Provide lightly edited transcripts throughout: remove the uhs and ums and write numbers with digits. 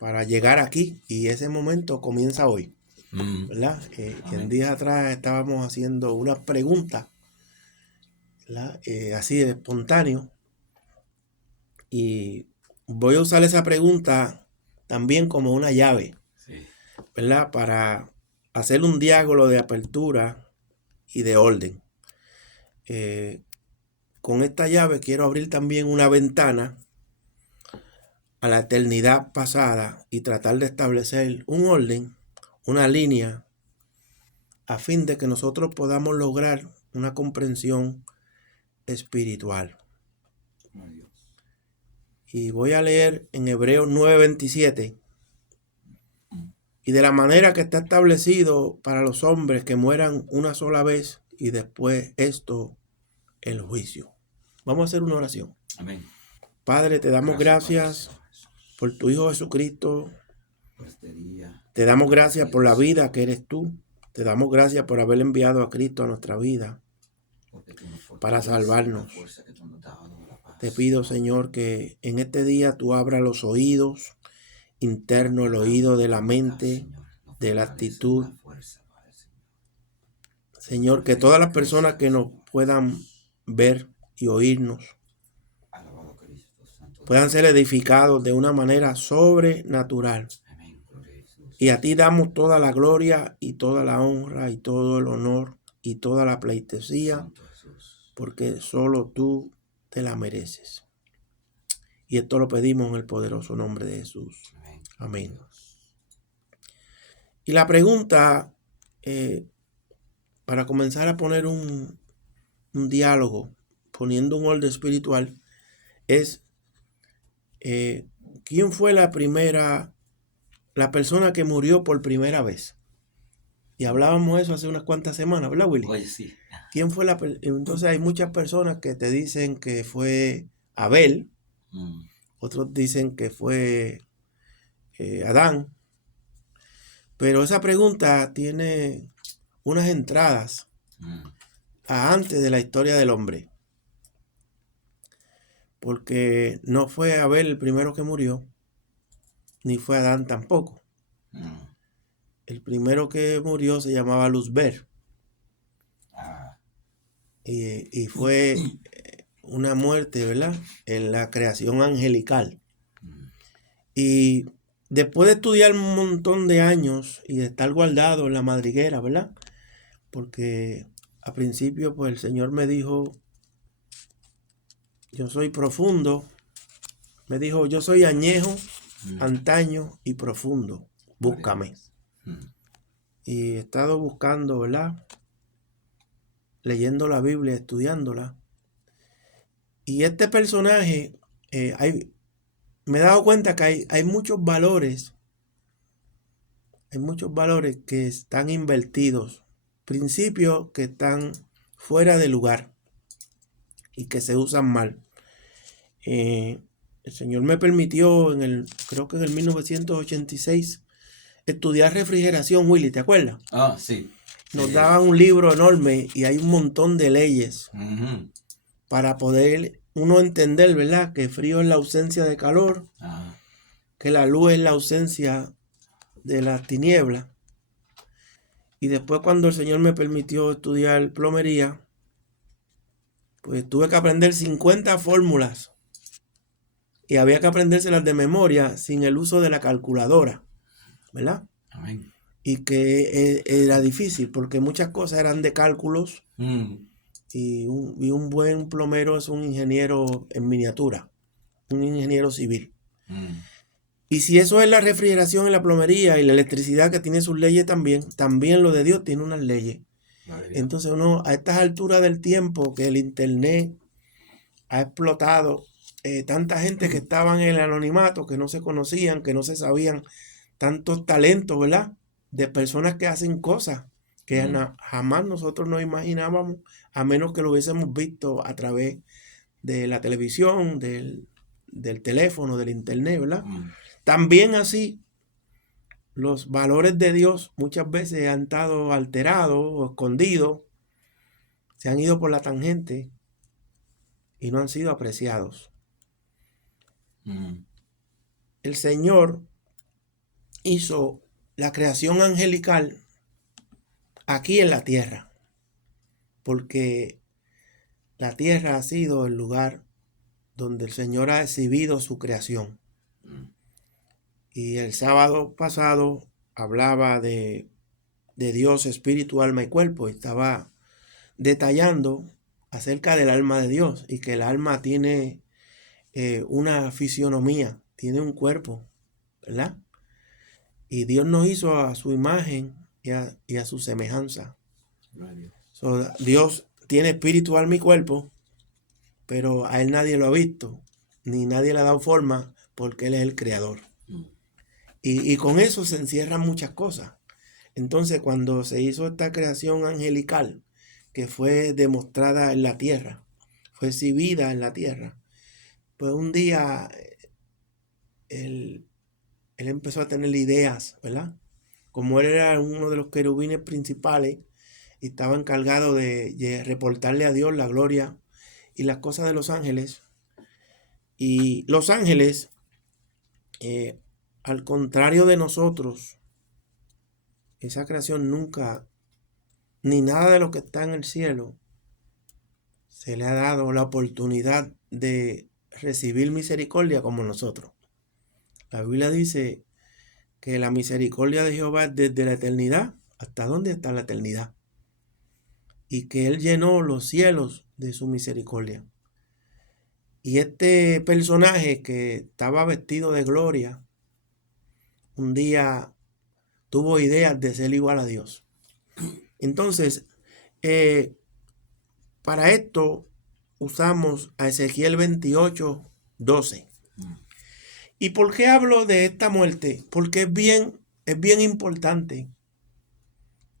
para llegar aquí, y ese momento comienza hoy, ¿verdad? En días atrás estábamos haciendo unas preguntas, ¿verdad? Así de espontáneo, y voy a usar esa pregunta también como una llave, ¿verdad? Para hacer un diálogo de apertura y de orden. Con esta llave quiero abrir también una ventana a la eternidad pasada y tratar de establecer un orden, una línea, a fin de que nosotros podamos lograr una comprensión espiritual. Y voy a leer en Hebreos 9:27. Y de la manera que está establecido para los hombres que mueran una sola vez y después esto, el juicio. Vamos a hacer una oración. Amén. Padre, te damos gracias por tu Hijo Jesucristo. Te damos gracias por la vida que eres tú. Te damos gracias por haber enviado a Cristo a nuestra vida para salvarnos. Te pido, Señor, que en este día tú abras los oídos internos, el oído de la mente, de la actitud. Señor, que todas las personas que nos puedan ver y oírnos puedan ser edificados de una manera sobrenatural. Y a ti damos toda la gloria y toda la honra y todo el honor y toda la pleitesía, porque solo tú te la mereces. Y esto lo pedimos en el poderoso nombre de Jesús. Amén. Y la pregunta, para comenzar a poner un diálogo, poniendo un orden espiritual, es ¿quién fue la persona que murió por primera vez? Y hablábamos eso hace unas cuantas semanas, ¿verdad, Willy? Oye, sí. ¿Quién fue Entonces hay muchas personas que te dicen que fue Abel, otros dicen que fue Adán, pero esa pregunta tiene unas entradas a antes de la historia del hombre, porque no fue Abel el primero que murió, ni fue Adán tampoco. El primero que murió se llamaba Luzbel. Y fue una muerte, ¿verdad?, en la creación angelical. Y después de estudiar un montón de años y de estar guardado en la madriguera, ¿verdad? Porque al principio, pues el Señor me dijo, yo soy profundo. Me dijo, yo soy añejo, antaño y profundo. Búscame. Y he estado buscando, ¿verdad?, leyendo la Biblia, estudiándola. Y este personaje, me he dado cuenta que hay muchos valores. Hay muchos valores que están invertidos. Principios que están fuera de lugar y que se usan mal. El Señor me permitió creo que en el 1986, estudiar refrigeración, Willy, ¿te acuerdas? Ah, sí. Nos daban un libro enorme y hay un montón de leyes para poder uno entender, ¿verdad?, que frío es la ausencia de calor, que la luz es la ausencia de las tinieblas. Y después, cuando el Señor me permitió estudiar plomería, pues tuve que aprender 50 fórmulas y había que aprendérselas de memoria sin el uso de la calculadora, ¿verdad? Amén. Y que era difícil porque muchas cosas eran de cálculos y un buen plomero es un ingeniero en miniatura, un ingeniero civil. Y si eso es la refrigeración en la plomería y la electricidad, que tiene sus leyes también lo de Dios tiene unas leyes. Entonces uno, a estas alturas del tiempo que el internet ha explotado, tanta gente que estaban en el anonimato, que no se conocían, que no se sabían, tantos talentos, ¿verdad?, de personas que hacen cosas que jamás nosotros nos imaginábamos, a menos que lo hubiésemos visto a través de la televisión, del teléfono, del internet, ¿verdad? También así, los valores de Dios muchas veces han estado alterados o escondidos, se han ido por la tangente y no han sido apreciados. El Señor hizo la creación angelical aquí en la tierra, porque la tierra ha sido el lugar donde el Señor ha exhibido su creación. Y el sábado pasado hablaba de Dios, espíritu, alma y cuerpo, y estaba detallando acerca del alma de Dios, y que el alma tiene una fisionomía, tiene un cuerpo, ¿verdad? Y Dios nos hizo a su imagen y a su semejanza. So, Dios tiene espíritu, alma y cuerpo, pero a Él nadie lo ha visto, ni nadie le ha dado forma, porque Él es el creador. Y con eso se encierran muchas cosas. Entonces, cuando se hizo esta creación angelical, que fue demostrada en la tierra, fue exhibida en la tierra, pues un día él empezó a tener ideas, ¿verdad? Como él era uno de los querubines principales y estaba encargado de reportarle a Dios la gloria y las cosas de los ángeles. Y los ángeles, al contrario de nosotros, esa creación nunca, ni nada de lo que está en el cielo, se le ha dado la oportunidad de recibir misericordia como nosotros. La Biblia dice que la misericordia de Jehová es desde la eternidad hasta dónde está la eternidad, y que Él llenó los cielos de su misericordia. Y este personaje que estaba vestido de gloria, un día tuvo ideas de ser igual a Dios. Entonces, para esto usamos a Ezequiel 28:12. ¿Y por qué hablo de esta muerte? Porque es bien importante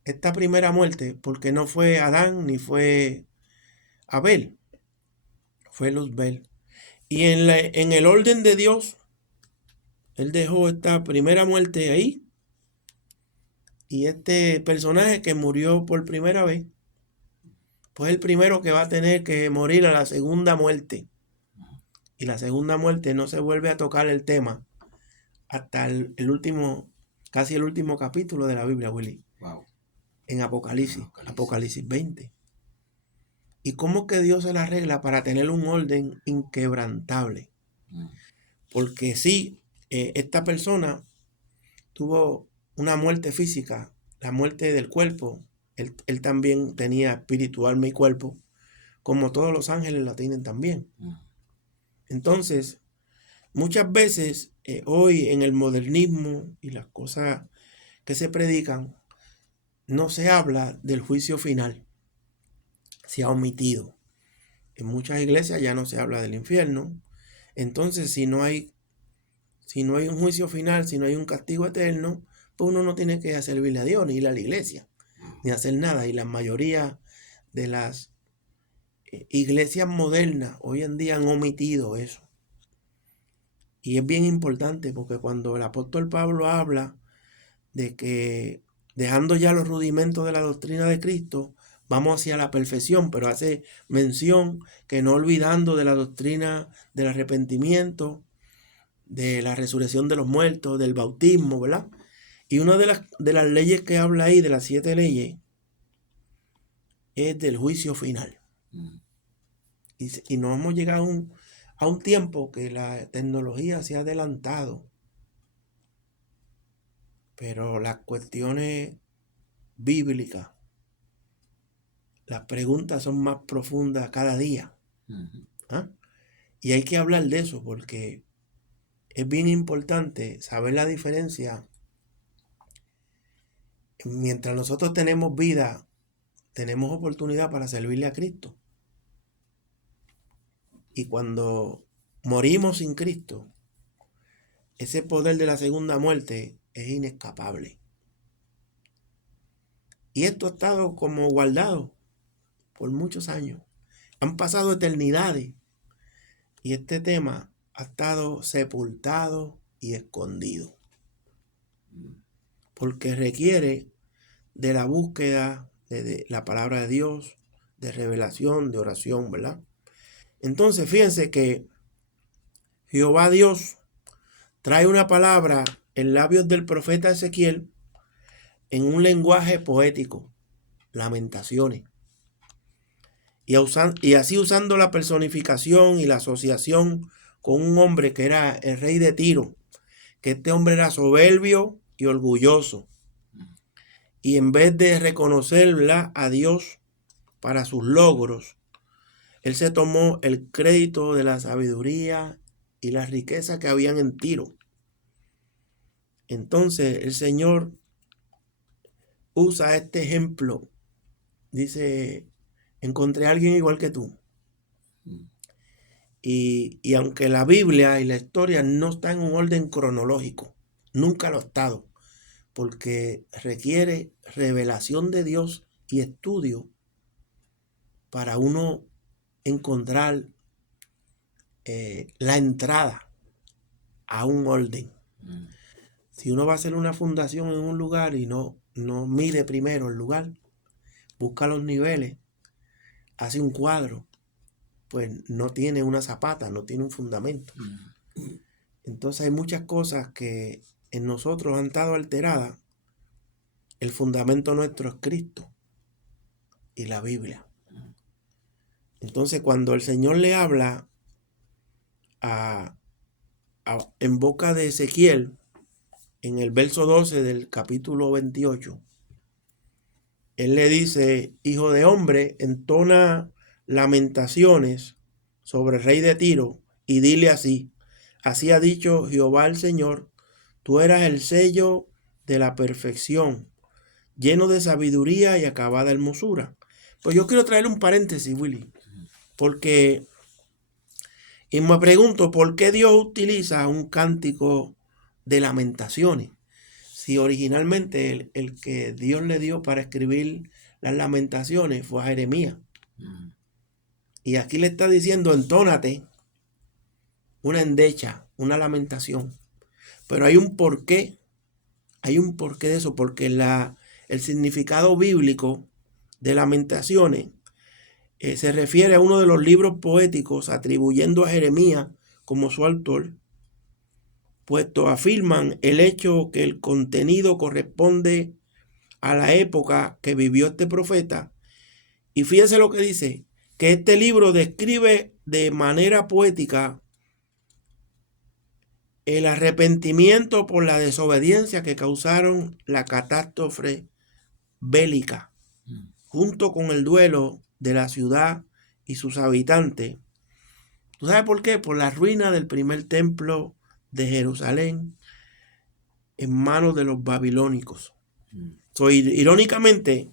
esta primera muerte, porque no fue Adán ni fue Abel, fue Luzbel. Y en el orden de Dios, Él dejó esta primera muerte ahí. Y este personaje que murió por primera vez, pues el primero que va a tener que morir a la segunda muerte. Y la segunda muerte no se vuelve a tocar el tema hasta el último, casi el último capítulo de la Biblia, Willy. Wow. En Apocalipsis 20. ¿Y cómo que Dios se la arregla para tener un orden inquebrantable? Porque sí, esta persona tuvo una muerte física, la muerte del cuerpo. Él también tenía espíritu, alma y cuerpo, como todos los ángeles la tienen también. Entonces, muchas veces hoy en el modernismo y las cosas que se predican, no se habla del juicio final. Se ha omitido. En muchas iglesias ya no se habla del infierno. Entonces, si no hay un juicio final, si no hay un castigo eterno, pues uno no tiene que servirle a Dios, ni ir a la iglesia, ni hacer nada. Y la mayoría de las iglesias modernas hoy en día han omitido eso. Y es bien importante porque cuando el apóstol Pablo habla de que dejando ya los rudimentos de la doctrina de Cristo, vamos hacia la perfección, pero hace mención que no olvidando de la doctrina del arrepentimiento, de la resurrección de los muertos, del bautismo, ¿verdad? Y una de las leyes que habla ahí, de las 7 leyes, es del juicio final. Y nos hemos llegado a un tiempo que la tecnología se ha adelantado, pero las cuestiones bíblicas, las preguntas son más profundas cada día. ¿Ah? Y hay que hablar de eso porque es bien importante saber la diferencia. Mientras nosotros tenemos vida, tenemos oportunidad para servirle a Cristo. Y cuando morimos sin Cristo, ese poder de la segunda muerte es inescapable. Y esto ha estado como guardado por muchos años. Han pasado eternidades. Y este tema ha estado sepultado y escondido. Porque requiere de la búsqueda de la palabra de Dios, de revelación, de oración, ¿verdad? Entonces, fíjense que Jehová Dios trae una palabra en labios del profeta Ezequiel en un lenguaje poético, Lamentaciones. Y así usando la personificación y la asociación con un hombre que era el rey de Tiro, que este hombre era soberbio y orgulloso. Y en vez de reconocerla a Dios para sus logros, él se tomó el crédito de la sabiduría y la riqueza que habían en Tiro. Entonces el Señor usa este ejemplo. Dice, encontré a alguien igual que tú. Y aunque la Biblia y la historia no están en un orden cronológico, nunca lo ha estado, porque requiere revelación de Dios y estudio para uno encontrar la entrada a un orden. Si uno va a hacer una fundación en un lugar y no mide primero el lugar, busca los niveles, hace un cuadro, pues no tiene una zapata, no tiene un fundamento. Entonces hay muchas cosas que en nosotros han estado alteradas. El fundamento nuestro es Cristo y la Biblia. Entonces cuando el Señor le habla en boca de Ezequiel, en el verso 12 del capítulo 28, él le dice, hijo de hombre, entona lamentaciones sobre el rey de Tiro y dile así, así ha dicho Jehová el Señor, tú eras el sello de la perfección, lleno de sabiduría y acabada hermosura. Pues yo quiero traer un paréntesis, Willy, porque y me pregunto por qué Dios utiliza un cántico de lamentaciones. Si originalmente el que Dios le dio para escribir las lamentaciones fue a Jeremías. Y aquí le está diciendo, entónate una endecha, una lamentación. Pero hay un porqué de eso, porque el significado bíblico de lamentaciones se refiere a uno de los libros poéticos atribuyendo a Jeremías como su autor, puesto afirman el hecho que el contenido corresponde a la época que vivió este profeta. Y fíjense lo que dice, que este libro describe de manera poética el arrepentimiento por la desobediencia que causaron la catástrofe bélica, junto con el duelo de la ciudad y sus habitantes. ¿Tú sabes por qué? Por la ruina del primer templo de Jerusalén en manos de los babilónicos. Irónicamente,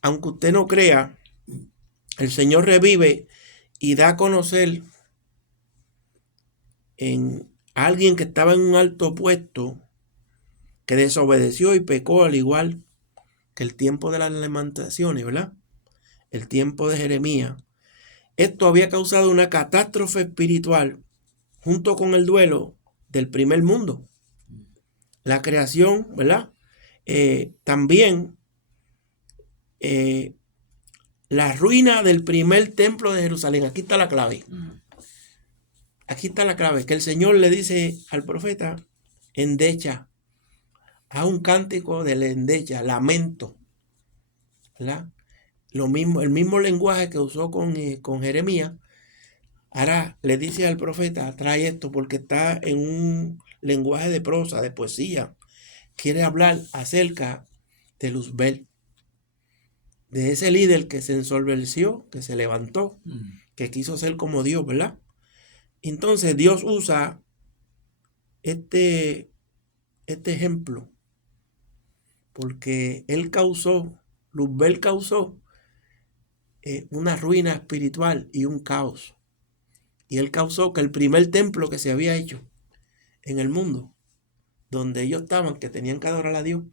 aunque usted no crea, el Señor revive y da a conocer en alguien que estaba en un alto puesto, que desobedeció y pecó al igual que el tiempo de las lamentaciones, ¿verdad? El tiempo de Jeremías. Esto había causado una catástrofe espiritual junto con el duelo del primer mundo. La creación, ¿verdad? También la ruina del primer templo de Jerusalén. Aquí está la clave. Aquí está la clave, que el Señor le dice al profeta, endecha, a un cántico de la endecha, lamento, ¿verdad? El mismo lenguaje que usó con Jeremías, ahora le dice al profeta, trae esto porque está en un lenguaje de prosa, de poesía. Quiere hablar acerca de Luzbel, de ese líder que se ensoberbeció, que se levantó, que quiso ser como Dios, ¿verdad? Entonces Dios usa este ejemplo porque Luzbel causó una ruina espiritual y un caos. Y él causó que el primer templo que se había hecho en el mundo, donde ellos estaban, que tenían que adorar a Dios.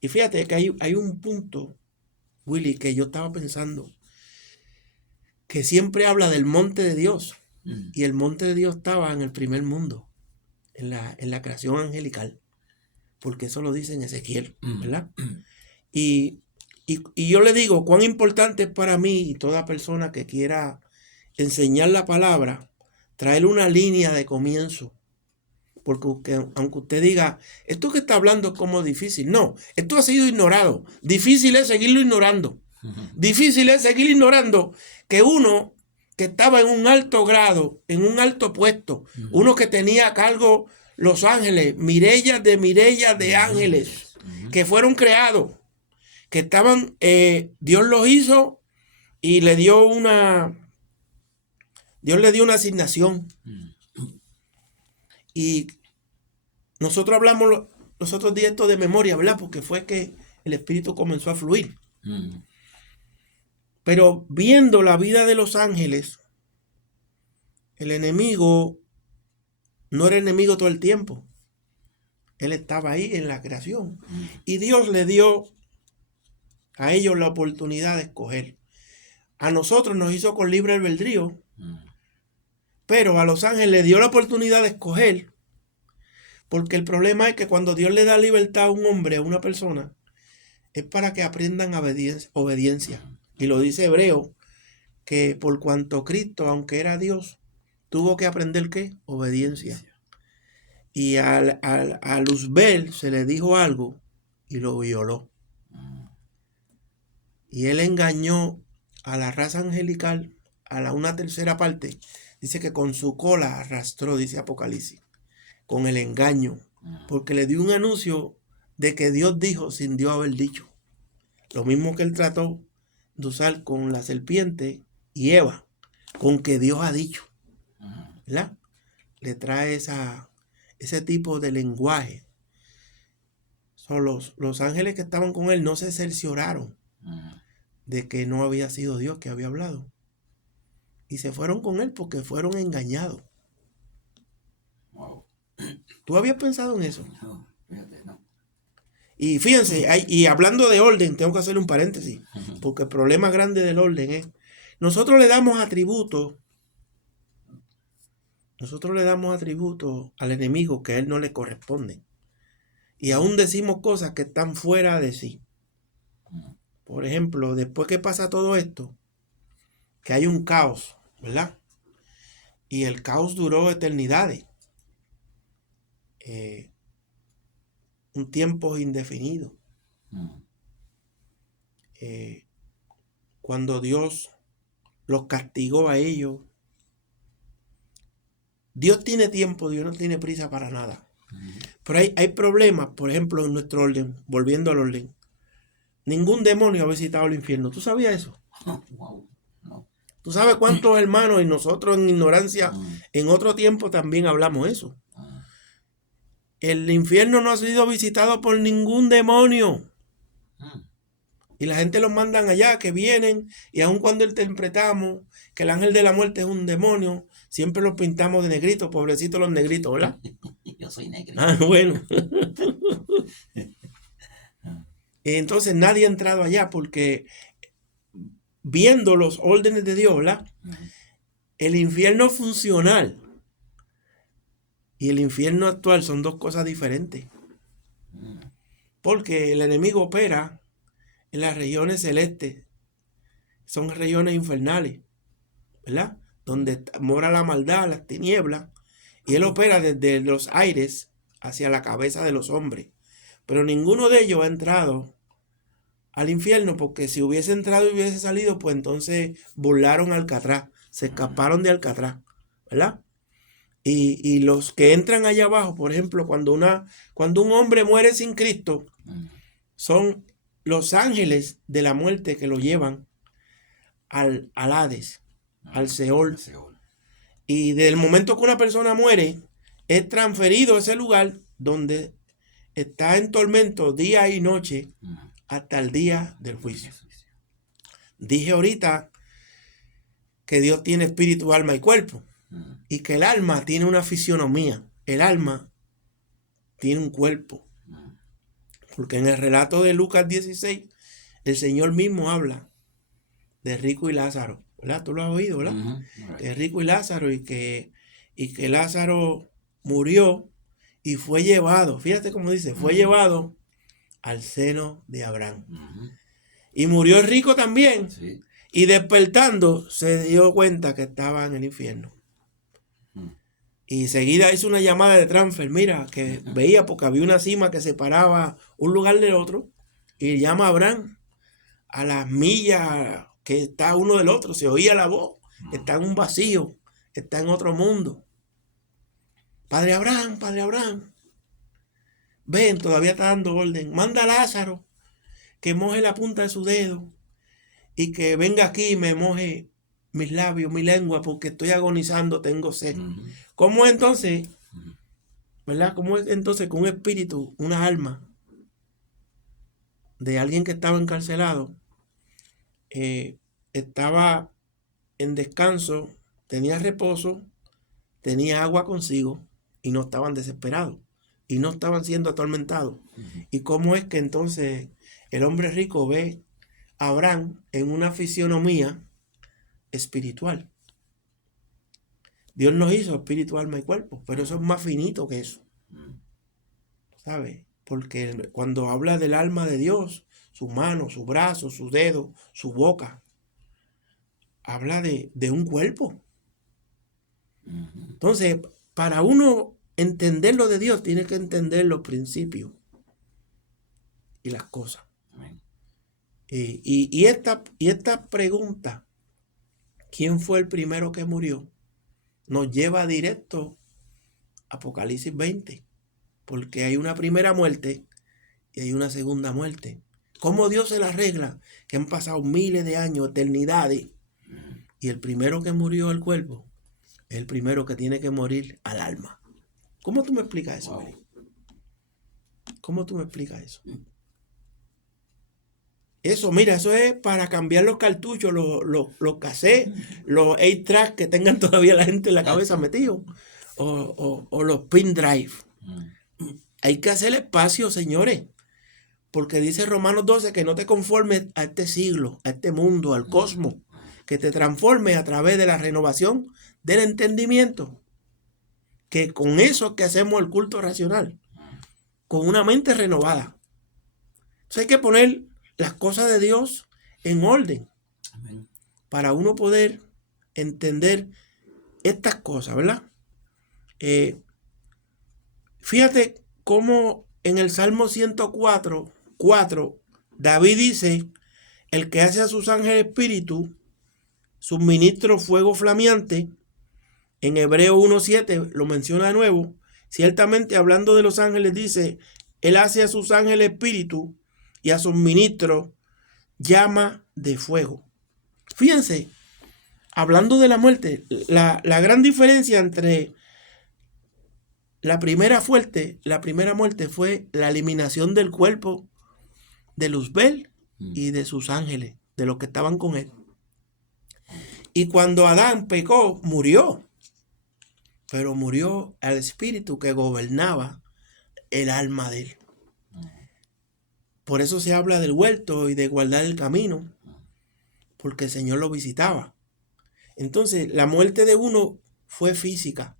Y fíjate que hay un punto, Willy, que yo estaba pensando, que siempre habla del monte de Dios. Y el monte de Dios estaba en el primer mundo, en la creación angelical, porque eso lo dice en Ezequiel, ¿verdad? Y yo le digo cuán importante es para mí y toda persona que quiera enseñar la palabra, traer una línea de comienzo Porque aunque usted diga, esto que está hablando es como difícil. No, esto ha sido ignorado. Difícil es seguirlo ignorando. Difícil es seguir ignorando que uno que estaba en un alto grado, en un alto puesto, uno que tenía a cargo los ángeles, mirellas de ángeles, que fueron creados, que estaban, Dios los hizo y Dios le dio una asignación. Y nosotros hablamos los otros días esto de memoria, ¿verdad? Porque fue que el Espíritu comenzó a fluir. Pero viendo la vida de los ángeles, el enemigo no era enemigo todo el tiempo. Él estaba ahí en la creación. Y Dios le dio a ellos la oportunidad de escoger. A nosotros nos hizo con libre albedrío, pero a los ángeles le dio la oportunidad de escoger. Porque el problema es que cuando Dios le da libertad a un hombre, a una persona, es para que aprendan obediencia. Y lo dice Hebreo, que por cuanto Cristo, aunque era Dios, tuvo que aprender ¿qué? Obediencia. Y a Luzbel se le dijo algo y lo violó. Y él engañó a la raza angelical, una tercera parte. Dice que con su cola arrastró, dice Apocalipsis, con el engaño. Porque le dio un anuncio de que Dios dijo sin Dios haber dicho. Lo mismo que él trató de usar con la serpiente y Eva, con que Dios ha dicho. ¿Verdad? Le trae ese tipo de lenguaje. Los ángeles que estaban con él no se cercioraron de que no había sido Dios que había hablado. Y se fueron con él porque fueron engañados. Wow. ¿Tú habías pensado en eso? No, fíjate, no. Y fíjense, y hablando de orden, tengo que hacer un paréntesis, porque el problema grande del orden es, nosotros le damos atributos al enemigo que a él no le corresponden. Y aún decimos cosas que están fuera de sí. Por ejemplo, después que pasa todo esto, que hay un caos, ¿verdad? Y el caos duró eternidades. Un tiempo indefinido. Cuando Dios los castigó a ellos. Dios tiene tiempo, Dios no tiene prisa para nada. Pero hay problemas, por ejemplo, en nuestro orden, volviendo al orden. Ningún demonio ha visitado el infierno. ¿Tú sabías eso? Wow, no. ¿Tú sabes cuántos hermanos y nosotros en ignorancia en otro tiempo también hablamos eso? El infierno no ha sido visitado por ningún demonio. Y la gente los mandan allá, que vienen, y aun cuando interpretamos que el ángel de la muerte es un demonio, siempre los pintamos de negrito, pobrecitos los negritos, ¿verdad? Yo soy negro. Ah, bueno. Entonces nadie ha entrado allá porque viendo los órdenes de Dios, ¿verdad? El infierno funcional y el infierno actual son dos cosas diferentes. Porque el enemigo opera en las regiones celestes. Son regiones infernales, ¿verdad? Donde mora la maldad, las tinieblas. Y él opera desde los aires hacia la cabeza de los hombres. Pero ninguno de ellos ha entrado al infierno, porque si hubiese entrado y hubiese salido, pues entonces burlaron a Alcatraz, se escaparon de Alcatraz, ¿verdad? Y los que entran allá abajo, por ejemplo, cuando un hombre muere sin Cristo, son los ángeles de la muerte que lo llevan al Hades, al Seol. Y desde el momento que una persona muere, es transferido a ese lugar donde está en tormento día y noche hasta el día del juicio. Dije ahorita que Dios tiene espíritu, alma y cuerpo, y que el alma tiene una fisionomía. El alma tiene un cuerpo. Porque en el relato de Lucas 16, el Señor mismo habla de Rico y Lázaro, ¿verdad? Tú lo has oído, ¿verdad? De Rico y Lázaro, y que Lázaro murió y fue llevado, fíjate cómo dice, fue llevado al seno de Abraham. Y murió el rico también. Sí. Y despertando se dio cuenta que estaba en el infierno. Y seguida hizo una llamada de transfer, mira, que veía porque había una cima que separaba un lugar del otro. Y llama a Abraham a las millas que está uno del otro. Se oía la voz, está en un vacío, está en otro mundo. Padre Abraham, ven, todavía está dando orden. Manda a Lázaro que moje la punta de su dedo y que venga aquí y me moje mis labios, mi lengua, porque estoy agonizando, tengo sed. ¿Cómo es entonces? ¿Verdad? ¿Cómo es entonces que un espíritu, una alma de alguien que estaba encarcelado, estaba en descanso, tenía reposo, tenía agua consigo y no estaban desesperados y no estaban siendo atormentados? ¿Y cómo es que entonces el hombre rico ve a Abraham en una fisionomía espiritual? Dios nos hizo espíritu, alma y cuerpo, pero eso es más finito que eso, ¿sabes? Porque cuando habla del alma de Dios, su mano, su brazo, su dedo, su boca, habla de un cuerpo. Entonces, para uno entender lo de Dios, tiene que entender los principios y las cosas. Y esta pregunta, ¿quién fue el primero que murió?, nos lleva directo a Apocalipsis 20, porque hay una primera muerte y hay una segunda muerte. ¿Cómo Dios se la arregla? Que han pasado miles de años, eternidades, y el primero que murió al cuerpo es el primero que tiene que morir al alma. ¿Cómo tú me explicas eso, Mary? ¿Cómo tú me explicas eso? Eso, mira, eso es para cambiar los cartuchos, los cassettes, los 8-tracks que tengan todavía la gente en la cabeza metido, o los pin drive. Hay que hacer espacio, señores, porque dice Romanos 12 que no te conformes a este siglo, a este mundo, al cosmos, que te transformes a través de la renovación del entendimiento, que con eso es que hacemos el culto racional, con una mente renovada. Entonces hay que poner las cosas de Dios en orden. Amén. Para uno poder entender estas cosas, ¿verdad? Fíjate cómo en el Salmo 104, David dice: el que hace a sus ángeles espíritu, sus ministros fuego flameante. En Hebreo 1:7 lo menciona de nuevo. Ciertamente, hablando de los ángeles, dice: él hace a sus ángeles espíritu y a sus ministros llama de fuego. Fíjense, hablando de la muerte, la gran diferencia entre la primera muerte fue la eliminación del cuerpo de Luzbel y de sus ángeles, de los que estaban con él. Y cuando Adán pecó, murió, pero murió el espíritu que gobernaba el alma de él. Por eso se habla del huerto y de guardar el camino, porque el Señor lo visitaba. Entonces, la muerte de uno fue física,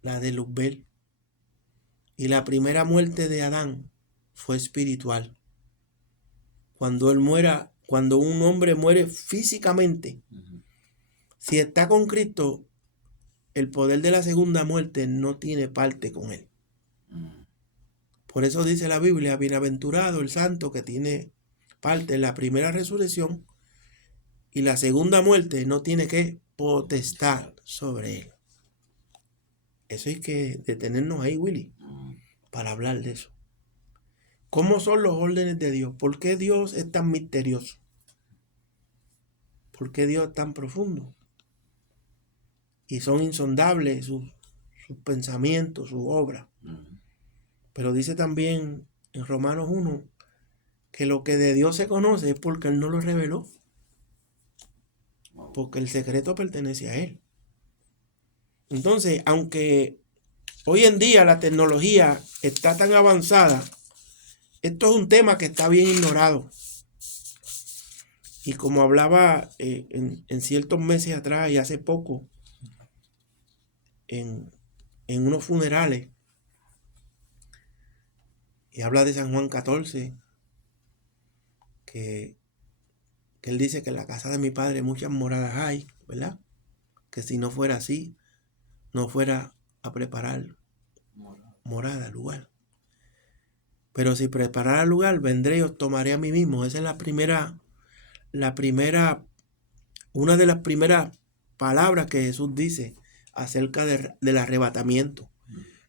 la de Luzbel, y la primera muerte de Adán fue espiritual. Cuando un hombre muere físicamente, si está con Cristo, el poder de la segunda muerte no tiene parte con él. Por eso dice la Biblia: bienaventurado el santo que tiene parte en la primera resurrección, y la segunda muerte no tiene que potestad sobre él. Eso hay que detenernos ahí, Willy, para hablar de eso. ¿Cómo son los órdenes de Dios? ¿Por qué Dios es tan misterioso? ¿Por qué Dios es tan profundo? Y son insondables sus pensamientos, sus obras. Pero dice también en Romanos 1 que lo que de Dios se conoce es porque Él no lo reveló. Porque el secreto pertenece a Él. Entonces, aunque hoy en día la tecnología está tan avanzada, esto es un tema que está bien ignorado. Y como hablaba en ciertos meses atrás y hace poco, en unos funerales, y habla de San Juan 14, que él dice que en la casa de mi padre muchas moradas hay, ¿verdad? Que si no fuera así, no fuera a preparar morada, lugar. Pero si preparara lugar, vendré y os tomaré a mí mismo. Esa es una de las primeras palabras que Jesús dice acerca del arrebatamiento.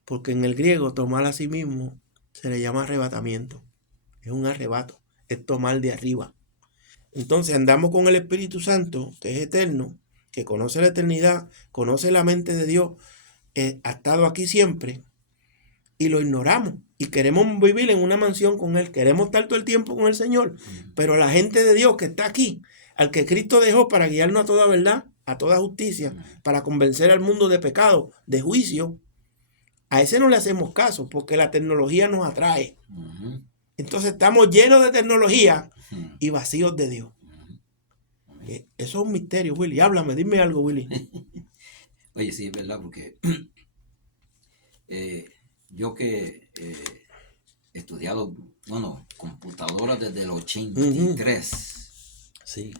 Porque en el griego, tomar a sí mismo se le llama arrebatamiento. Es un arrebato, es tomar de arriba. Entonces andamos con el Espíritu Santo, que es eterno, que conoce la eternidad, conoce la mente de Dios, ha estado aquí siempre, y lo ignoramos. Y queremos vivir en una mansión con Él, queremos estar todo el tiempo con el Señor. Pero la gente de Dios que está aquí, al que Cristo dejó para guiarnos a toda verdad, a toda justicia, para convencer al mundo de pecado, de juicio, a ese no le hacemos caso, porque la tecnología nos atrae. Entonces estamos llenos de tecnología y vacíos de Dios. Eso es un misterio, Willy. Háblame, dime algo, Willy. Oye, sí, es verdad, porque yo que he estudiado, computadoras desde el 83. Sí.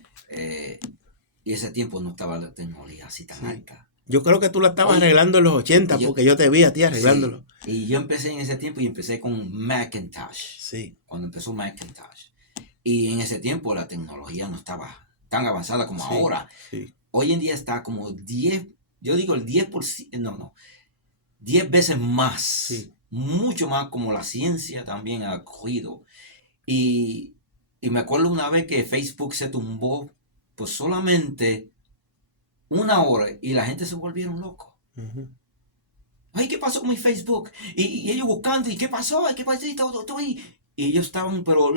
Y ese tiempo no estaba la tecnología así tan alta. Yo creo que tú la estabas arreglando en los 80, porque yo te vi a ti arreglándolo. Sí, y yo empecé en ese tiempo y empecé con Macintosh. Sí. Cuando empezó Macintosh. Y en ese tiempo la tecnología no estaba tan avanzada como ahora. Sí. Hoy en día está como 10, yo digo el 10%, 10 veces más. Sí. Mucho más, como la ciencia también ha cogido. Y me acuerdo una vez que Facebook se tumbó, pues solamente 1 hora, y la gente se volvieron locos. Ay, ¿qué pasó con mi Facebook? Y ellos buscando, ¿y qué pasó? ¿Qué pasó? Y todo ahí. Y ellos estaban, pero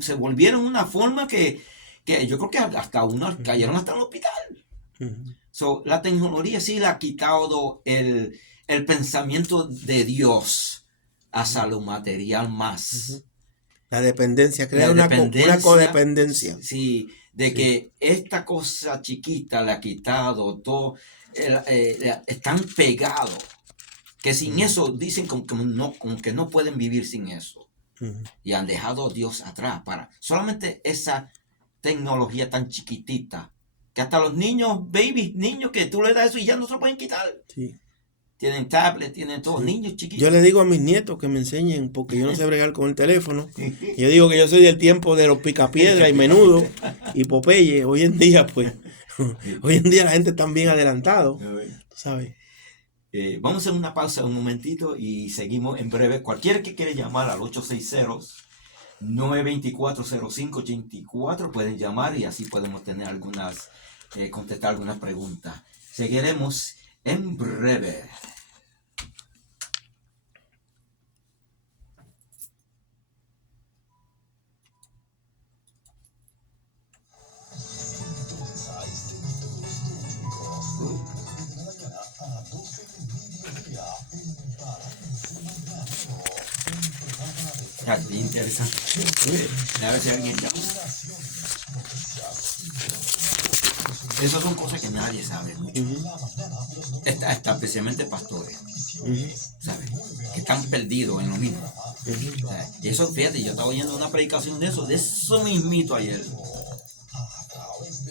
se volvieron una forma que yo creo que hasta unos cayeron hasta el hospital. So, la tecnología sí le ha quitado el pensamiento de Dios hacia lo material más. La dependencia, crea una codependencia. Sí, de que esta cosa chiquita le ha quitado todo, están pegados, que sin eso dicen como que no pueden vivir sin eso. Y han dejado a Dios atrás para solamente esa tecnología tan chiquitita, que hasta los niños que tú le das eso y ya no se lo pueden quitar. Sí. Tienen tablets, tienen todos, niños chiquitos. Yo le digo a mis nietos que me enseñen, porque yo no sé bregar con el teléfono. Yo digo que yo soy del tiempo de los Picapiedra y Menudo y Popeye. Hoy en día, la gente está bien adelantado, ¿sabes? Vamos a hacer una pausa un momentito y seguimos en breve. Cualquiera que quiera llamar al 860-924-0584 pueden llamar y así podemos tener contestar algunas preguntas. Seguiremos en breve. Bien interesante. A ver si alguien llama. Esas son cosas que nadie sabe mucho. Está especialmente pastores. ¿Sabes? Que están perdidos en lo mismo. Y eso, fíjate, yo estaba oyendo una predicación de eso mismito ayer.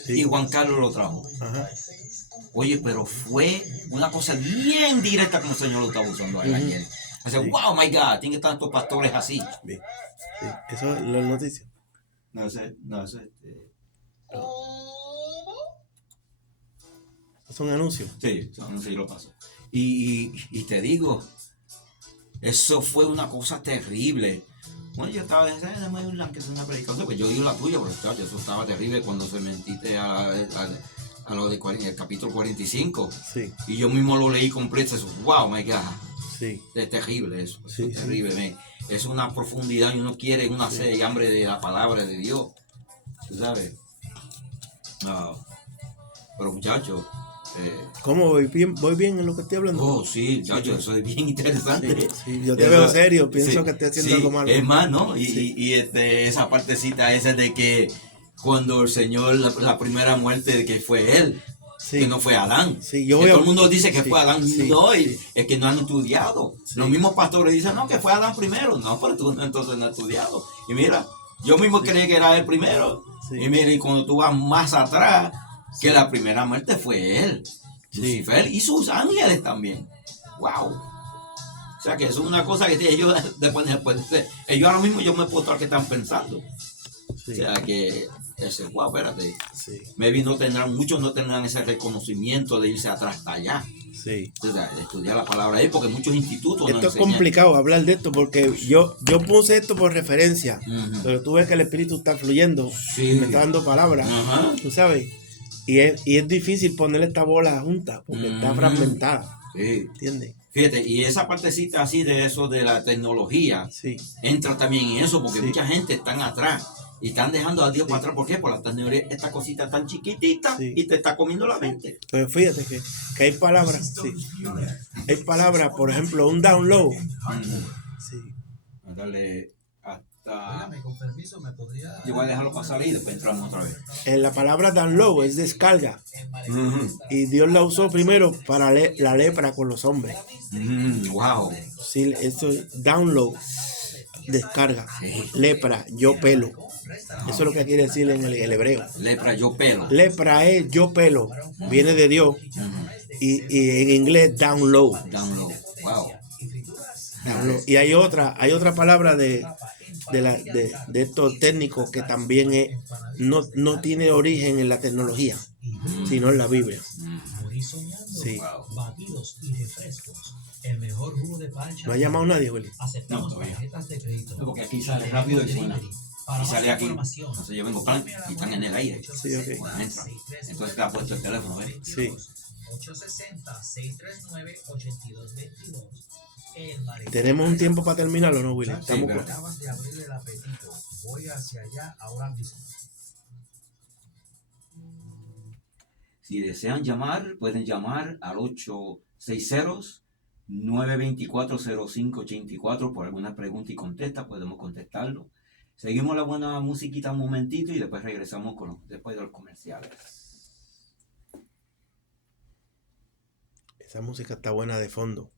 Sí. Y Juan Carlos lo trajo. Oye, pero fue una cosa bien directa como el Señor lo estaba usando ayer. O sea, wow, my God, tiene tantos pastores así. Sí. Eso es la noticia. No sé. Son anuncios. Sí, son anuncios y lo paso. Y te digo, eso fue una cosa terrible. Bueno, yo estaba diciendo, que es una predicación, pues yo oí la tuya, pero chacho, eso estaba terrible cuando se mentiste a lo de el capítulo 45. Sí. Y yo mismo lo leí completo, eso, wow, my God. Sí. Es terrible eso, sí, es terrible. Sí. Es una profundidad y uno quiere una sed y hambre de la palabra de Dios, ¿tú sabes? Pero muchachos, ¿cómo voy bien en lo que estoy hablando? Oh, sí, muchachos, eso es bien interesante. Sí, yo te veo serio, pienso que estoy haciendo algo malo. Es más, ¿no? Y esa partecita esa de que cuando el Señor, la primera muerte que fue él, que no fue Adán. Sí, todo el mundo dice que fue Adán. No, es que no han estudiado. Los mismos pastores dicen, no, que fue Adán primero. No, pero tú entonces no has estudiado. Y mira, yo mismo creí que era él primero. Y mira, y cuando tú vas más atrás, que la primera muerte fue él. Lucifer y sus ángeles también. ¡Wow! O sea que eso es una cosa que ellos después ellos ahora mismo yo me puedo estar que están pensando. Sí. O sea que ese wow, espérate. Sí. Maybe muchos no tendrán ese reconocimiento de irse atrás hasta allá. Sí. O sea, de estudiar la palabra ahí, porque muchos institutos esto es complicado hablar de esto porque yo puse esto por referencia, pero tú ves que el espíritu está fluyendo, me está dando palabras, tú sabes, y es difícil ponerle esta bola junta porque está fragmentada. Sí. ¿Entiendes? Fíjate, y esa partecita así de eso de la tecnología entra también en eso, porque mucha gente están atrás y están dejando a Dios para atrás. ¿Por qué? Por la tecnología, esta cosita tan chiquitita y te está comiendo la mente. Pues fíjate que hay palabras, hay palabras, por ejemplo, un download. Dale hasta... Con permiso, ¿me podría... Yo voy a dejarlo pasar y después entramos otra vez. En la palabra download es descarga. Y Dios la usó primero para la lepra con los hombres. Wow. Sí, esto es download, descarga. Lepra, yo pelo. Eso es lo que quiere decir en el hebreo. Lepra, yo pelo. Lepra es yo pelo. Viene de Dios. Y en inglés, download. Download. Wow. Download. Y hay otra palabra de estos técnicos que también no tiene origen en la tecnología, sino en la Biblia. Sí. ¿No ha llamado nadie, Willy? No, todavía. Porque aquí sale rápido y suena. Y sale aquí. Entonces yo vengo plan y están en el aire. Sí, ok. Entra. Entonces está puesto el teléfono, ¿ves? Sí. 860-639-8222. ¿Tenemos un tiempo para terminarlo, no, Willy? Sí, acabas de abrir el apetito. Voy hacia allá ahora mismo. Si desean llamar, pueden llamar al 860-924-0584 por alguna pregunta y contesta. Podemos contestarlo. Seguimos la buena musiquita un momentito y después regresamos después de los comerciales. Esa música está buena de fondo.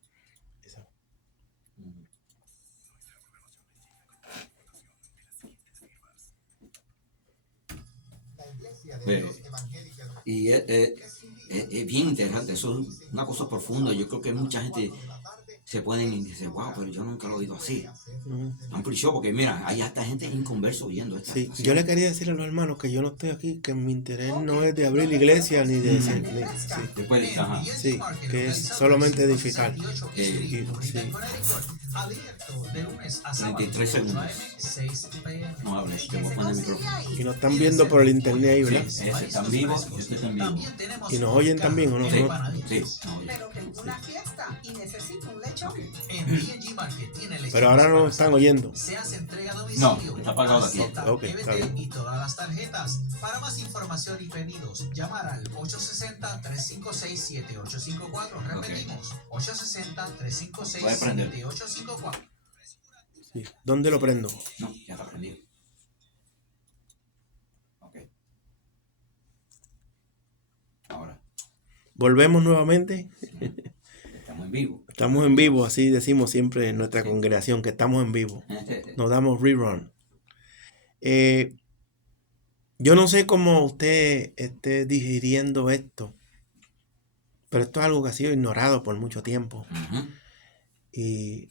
Y es bien interesante, eso es una cosa profunda. Yo creo que mucha gente se pueden y dicen, wow, pero yo nunca lo he oído así. I'm pretty sure, porque mira, hay hasta gente inconverso oyendo esto. Sí, yo le quería decir a los hermanos que yo no estoy aquí, que mi interés no es de abrir la iglesia ni de decir, después, sí, que es solamente edificar. Sí. 33 segundos. No hables, te voy a poner el micrófono. Y nos están viendo por el internet ahí, ¿verdad? Sí, están vivos, yo estoy también. Y nos oyen también, ¿o no? Sí, Pero tengo una fiesta y necesito un lechón. Pero ahora no están oyendo. No, está apagado aquí. Ok, está bien. Y todas las tarjetas. Para más información y pedidos, llamar al 860-356-7854. Repetimos, 860-356-7854. Sí. ¿Dónde lo prendo? No, ya está prendido. Ok. Ahora. Volvemos nuevamente. Estamos en vivo. Estamos en vivo, así decimos siempre en nuestra congregación, que estamos en vivo. Nos damos rerun. Yo no sé cómo usted esté digiriendo esto, pero esto es algo que ha sido ignorado por mucho tiempo. Y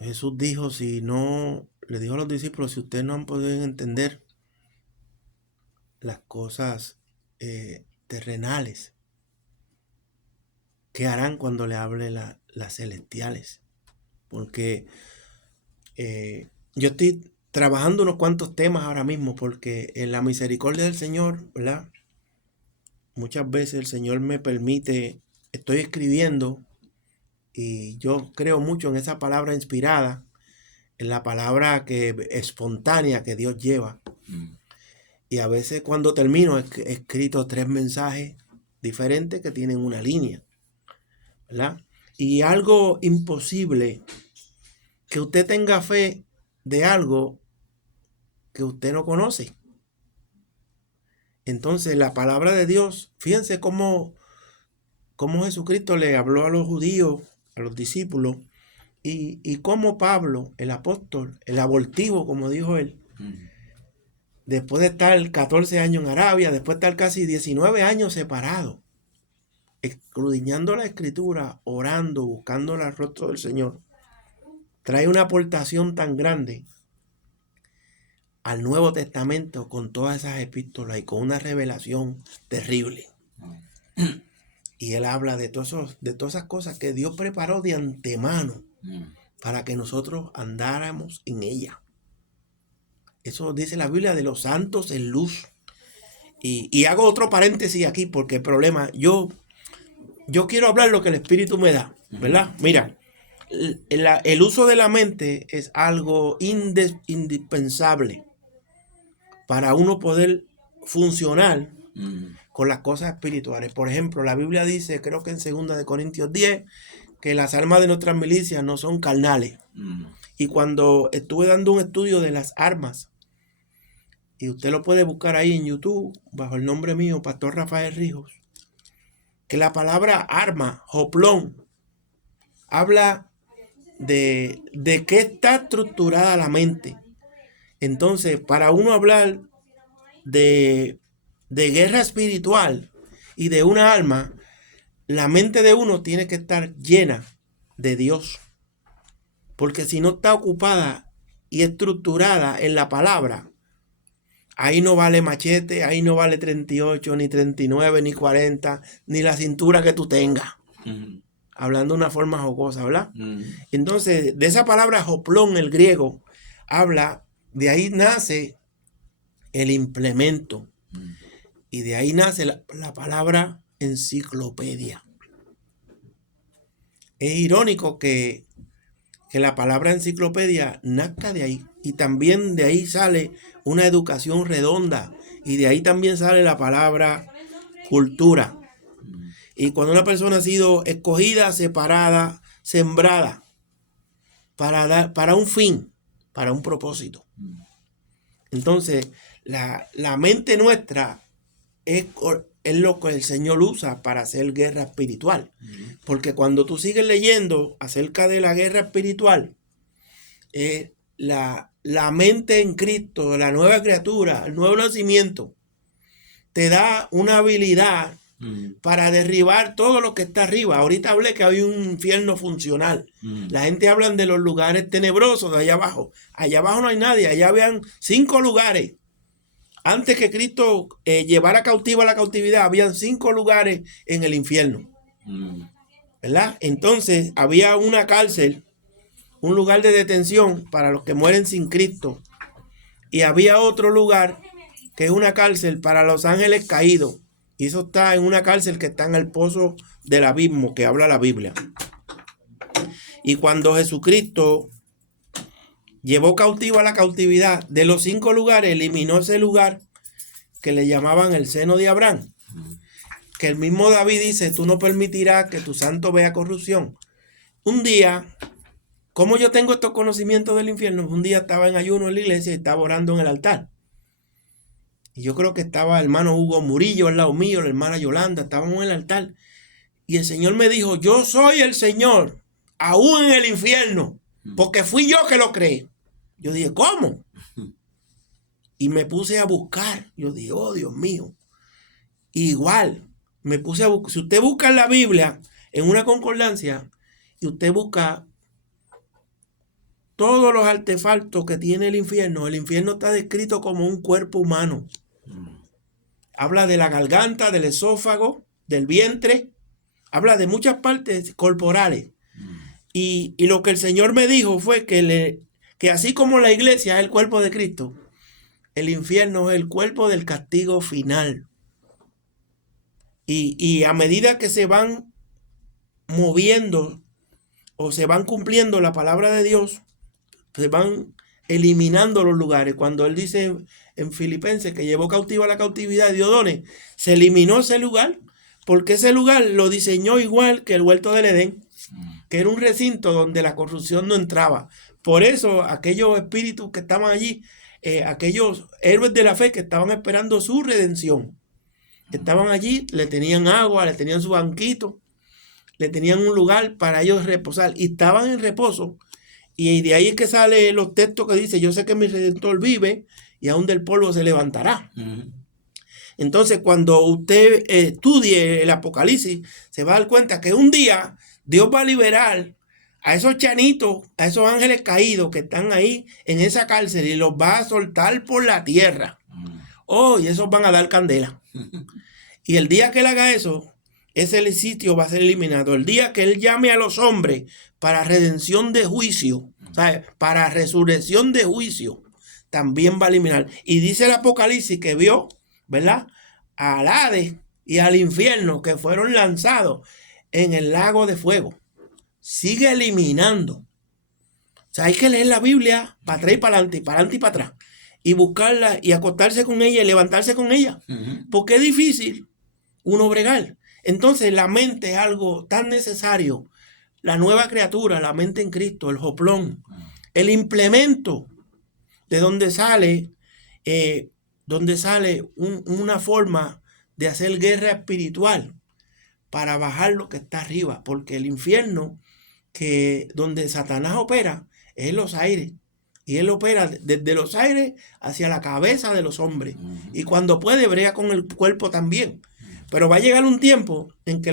Jesús dijo, le dijo a los discípulos, si ustedes no han podido entender las cosas terrenales, ¿qué harán cuando le hable las celestiales? Porque yo estoy trabajando unos cuantos temas ahora mismo, porque en la misericordia del Señor, ¿verdad? Muchas veces el Señor me permite, estoy escribiendo, y yo creo mucho en esa palabra inspirada, en la palabra espontánea que Dios lleva. Y a veces cuando termino he escrito 3 mensajes diferentes que tienen una línea, ¿verdad? Y algo imposible, que usted tenga fe de algo que usted no conoce. Entonces la palabra de Dios, fíjense cómo Jesucristo le habló a los judíos, a los discípulos, y cómo Pablo, el apóstol, el abortivo, como dijo él, después de estar 14 años en Arabia, después de estar casi 19 años separado, escudriñando la Escritura, orando, buscando el rostro del Señor, trae una aportación tan grande al Nuevo Testamento con todas esas epístolas y con una revelación terrible. Y él habla de todas esas cosas que Dios preparó de antemano para que nosotros andáramos en ella. Eso dice la Biblia de los santos en luz. Y hago otro paréntesis aquí porque el problema, yo quiero hablar lo que el Espíritu me da, ¿verdad? Mira, el uso de la mente es algo indispensable para uno poder funcionar con las cosas espirituales. Por ejemplo, la Biblia dice, creo que en 2 Corintios 10, que las armas de nuestras milicias no son carnales. Y cuando estuve dando un estudio de las armas, y usted lo puede buscar ahí en YouTube, bajo el nombre mío, Pastor Rafael Rijos, que la palabra arma, joplón, habla de qué está estructurada la mente. Entonces, para uno hablar de guerra espiritual y de una alma, la mente de uno tiene que estar llena de Dios. Porque si no está ocupada y estructurada en la palabra, ahí no vale machete, ahí no vale 38, ni 39, ni 40, ni la cintura que tú tengas. Hablando de una forma jocosa, ¿verdad? Entonces, de esa palabra joplón, el griego, habla, de ahí nace el implemento. Y de ahí nace la palabra enciclopedia. Es irónico que la palabra enciclopedia nazca de ahí. Y también de ahí sale una educación redonda. Y de ahí también sale la palabra cultura. Y cuando una persona ha sido escogida, separada, sembrada, para un fin, para un propósito. Entonces, la mente nuestra es lo que el Señor usa para hacer guerra espiritual. Porque cuando tú sigues leyendo acerca de la guerra espiritual, la mente en Cristo, la nueva criatura, el nuevo nacimiento, te da una habilidad para derribar todo lo que está arriba. Ahorita hablé que hay un infierno funcional. La gente habla de los lugares tenebrosos de allá abajo. Allá abajo no hay nadie. Allá habían 5 lugares. Antes que Cristo llevara cautiva la cautividad, habían 5 lugares en el infierno. ¿Verdad? Entonces había una cárcel, un lugar de detención para los que mueren sin Cristo. Y había otro lugar que es una cárcel para los ángeles caídos. Y eso está en una cárcel que está en el pozo del abismo que habla la Biblia. Y cuando Jesucristo llevó cautiva la cautividad, de los 5 lugares eliminó ese lugar que le llamaban el seno de Abraham. Que el mismo David dice, tú no permitirás que tu santo vea corrupción. Un día, como yo tengo estos conocimientos del infierno, un día estaba en ayuno en la iglesia y estaba orando en el altar. Y yo creo que estaba el hermano Hugo Murillo al lado mío, la hermana Yolanda, estábamos en el altar. Y el Señor me dijo, yo soy el Señor, aún en el infierno, porque fui yo que lo creé. Yo dije, ¿cómo? Y me puse a buscar. Yo dije, oh Dios mío. Igual, me puse a buscar. Si usted busca en la Biblia, en una concordancia, y usted busca todos los artefactos que tiene el infierno está descrito como un cuerpo humano. Habla de la garganta, del esófago, del vientre. Habla de muchas partes corporales. Y lo que el Señor me dijo fue que así como la iglesia es el cuerpo de Cristo, el infierno es el cuerpo del castigo final. Y a medida que se van moviendo o se van cumpliendo la palabra de Dios, se van eliminando los lugares. Cuando él dice en Filipenses que llevó cautiva la cautividad de Diodones, se eliminó ese lugar, porque ese lugar lo diseñó igual que el huerto del Edén, que era un recinto donde la corrupción no entraba. Por eso aquellos espíritus que estaban allí, aquellos héroes de la fe que estaban esperando su redención, estaban allí, le tenían agua, le tenían su banquito, le tenían un lugar para ellos reposar, y estaban en reposo. Y de ahí es que salen los textos que dice, yo sé que mi Redentor vive y aún del polvo se levantará. Entonces, cuando usted estudie el Apocalipsis, se va a dar cuenta que un día Dios va a liberar a esos chanitos, a esos ángeles caídos que están ahí en esa cárcel y los va a soltar por la tierra. Oh, y esos van a dar candela. Y el día que él haga eso, ese sitio va a ser eliminado. El día que él llame a los hombres para redención de juicio, ¿sabe? Para resurrección de juicio, también va a eliminar. Y dice el Apocalipsis que vio, ¿verdad?, al Hades y al infierno que fueron lanzados en el lago de fuego. Sigue eliminando. O sea, hay que leer la Biblia para atrás y para adelante, y para adelante y para atrás. Y buscarla y acostarse con ella y levantarse con ella. Porque es difícil uno bregar. Entonces la mente es algo tan necesario. La nueva criatura, la mente en Cristo, el joplón, el implemento de donde sale una forma de hacer guerra espiritual para bajar lo que está arriba. Porque el infierno, que donde Satanás opera, es en los aires. Y él opera desde los aires hacia la cabeza de los hombres. Y cuando puede, brega con el cuerpo también. Pero va a llegar un tiempo en que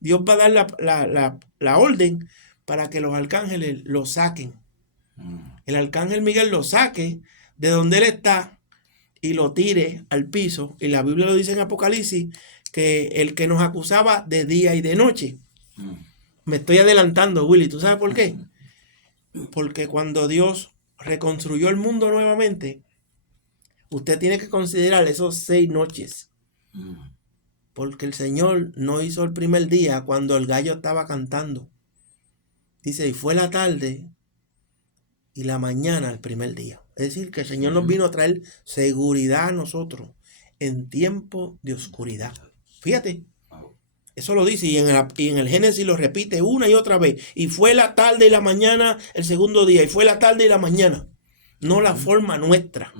Dios va a dar la orden para que los arcángeles lo saquen. El arcángel Miguel lo saque de donde él está y lo tire al piso. Y la Biblia lo dice en Apocalipsis, que el que nos acusaba de día y de noche. Me estoy adelantando, Willy. ¿Tú sabes por qué? Porque cuando Dios reconstruyó el mundo nuevamente, usted tiene que considerar esos 6 noches. Porque el Señor no hizo el primer día cuando el gallo estaba cantando. Dice, y fue la tarde y la mañana el primer día. Es decir, que el Señor nos vino a traer seguridad a nosotros en tiempo de oscuridad. Fíjate, eso lo dice y en el Génesis lo repite una y otra vez. Y fue la tarde y la mañana el segundo día. Y fue la tarde y la mañana. No la forma nuestra.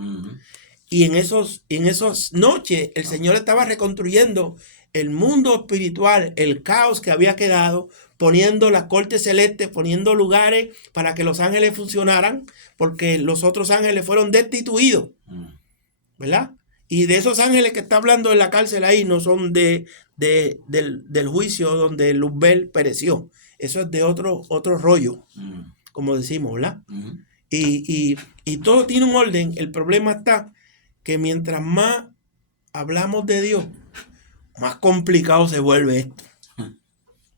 Y en esas noches el Señor estaba reconstruyendo el mundo espiritual, el caos que había quedado, poniendo las cortes celestes, poniendo lugares para que los ángeles funcionaran, porque los otros ángeles fueron destituidos, ¿verdad? Y de esos ángeles que está hablando en la cárcel ahí no son del juicio donde Luzbel pereció. Eso es de otro rollo, como decimos, ¿verdad? Y todo tiene un orden. El problema está que mientras más hablamos de Dios, más complicado se vuelve esto,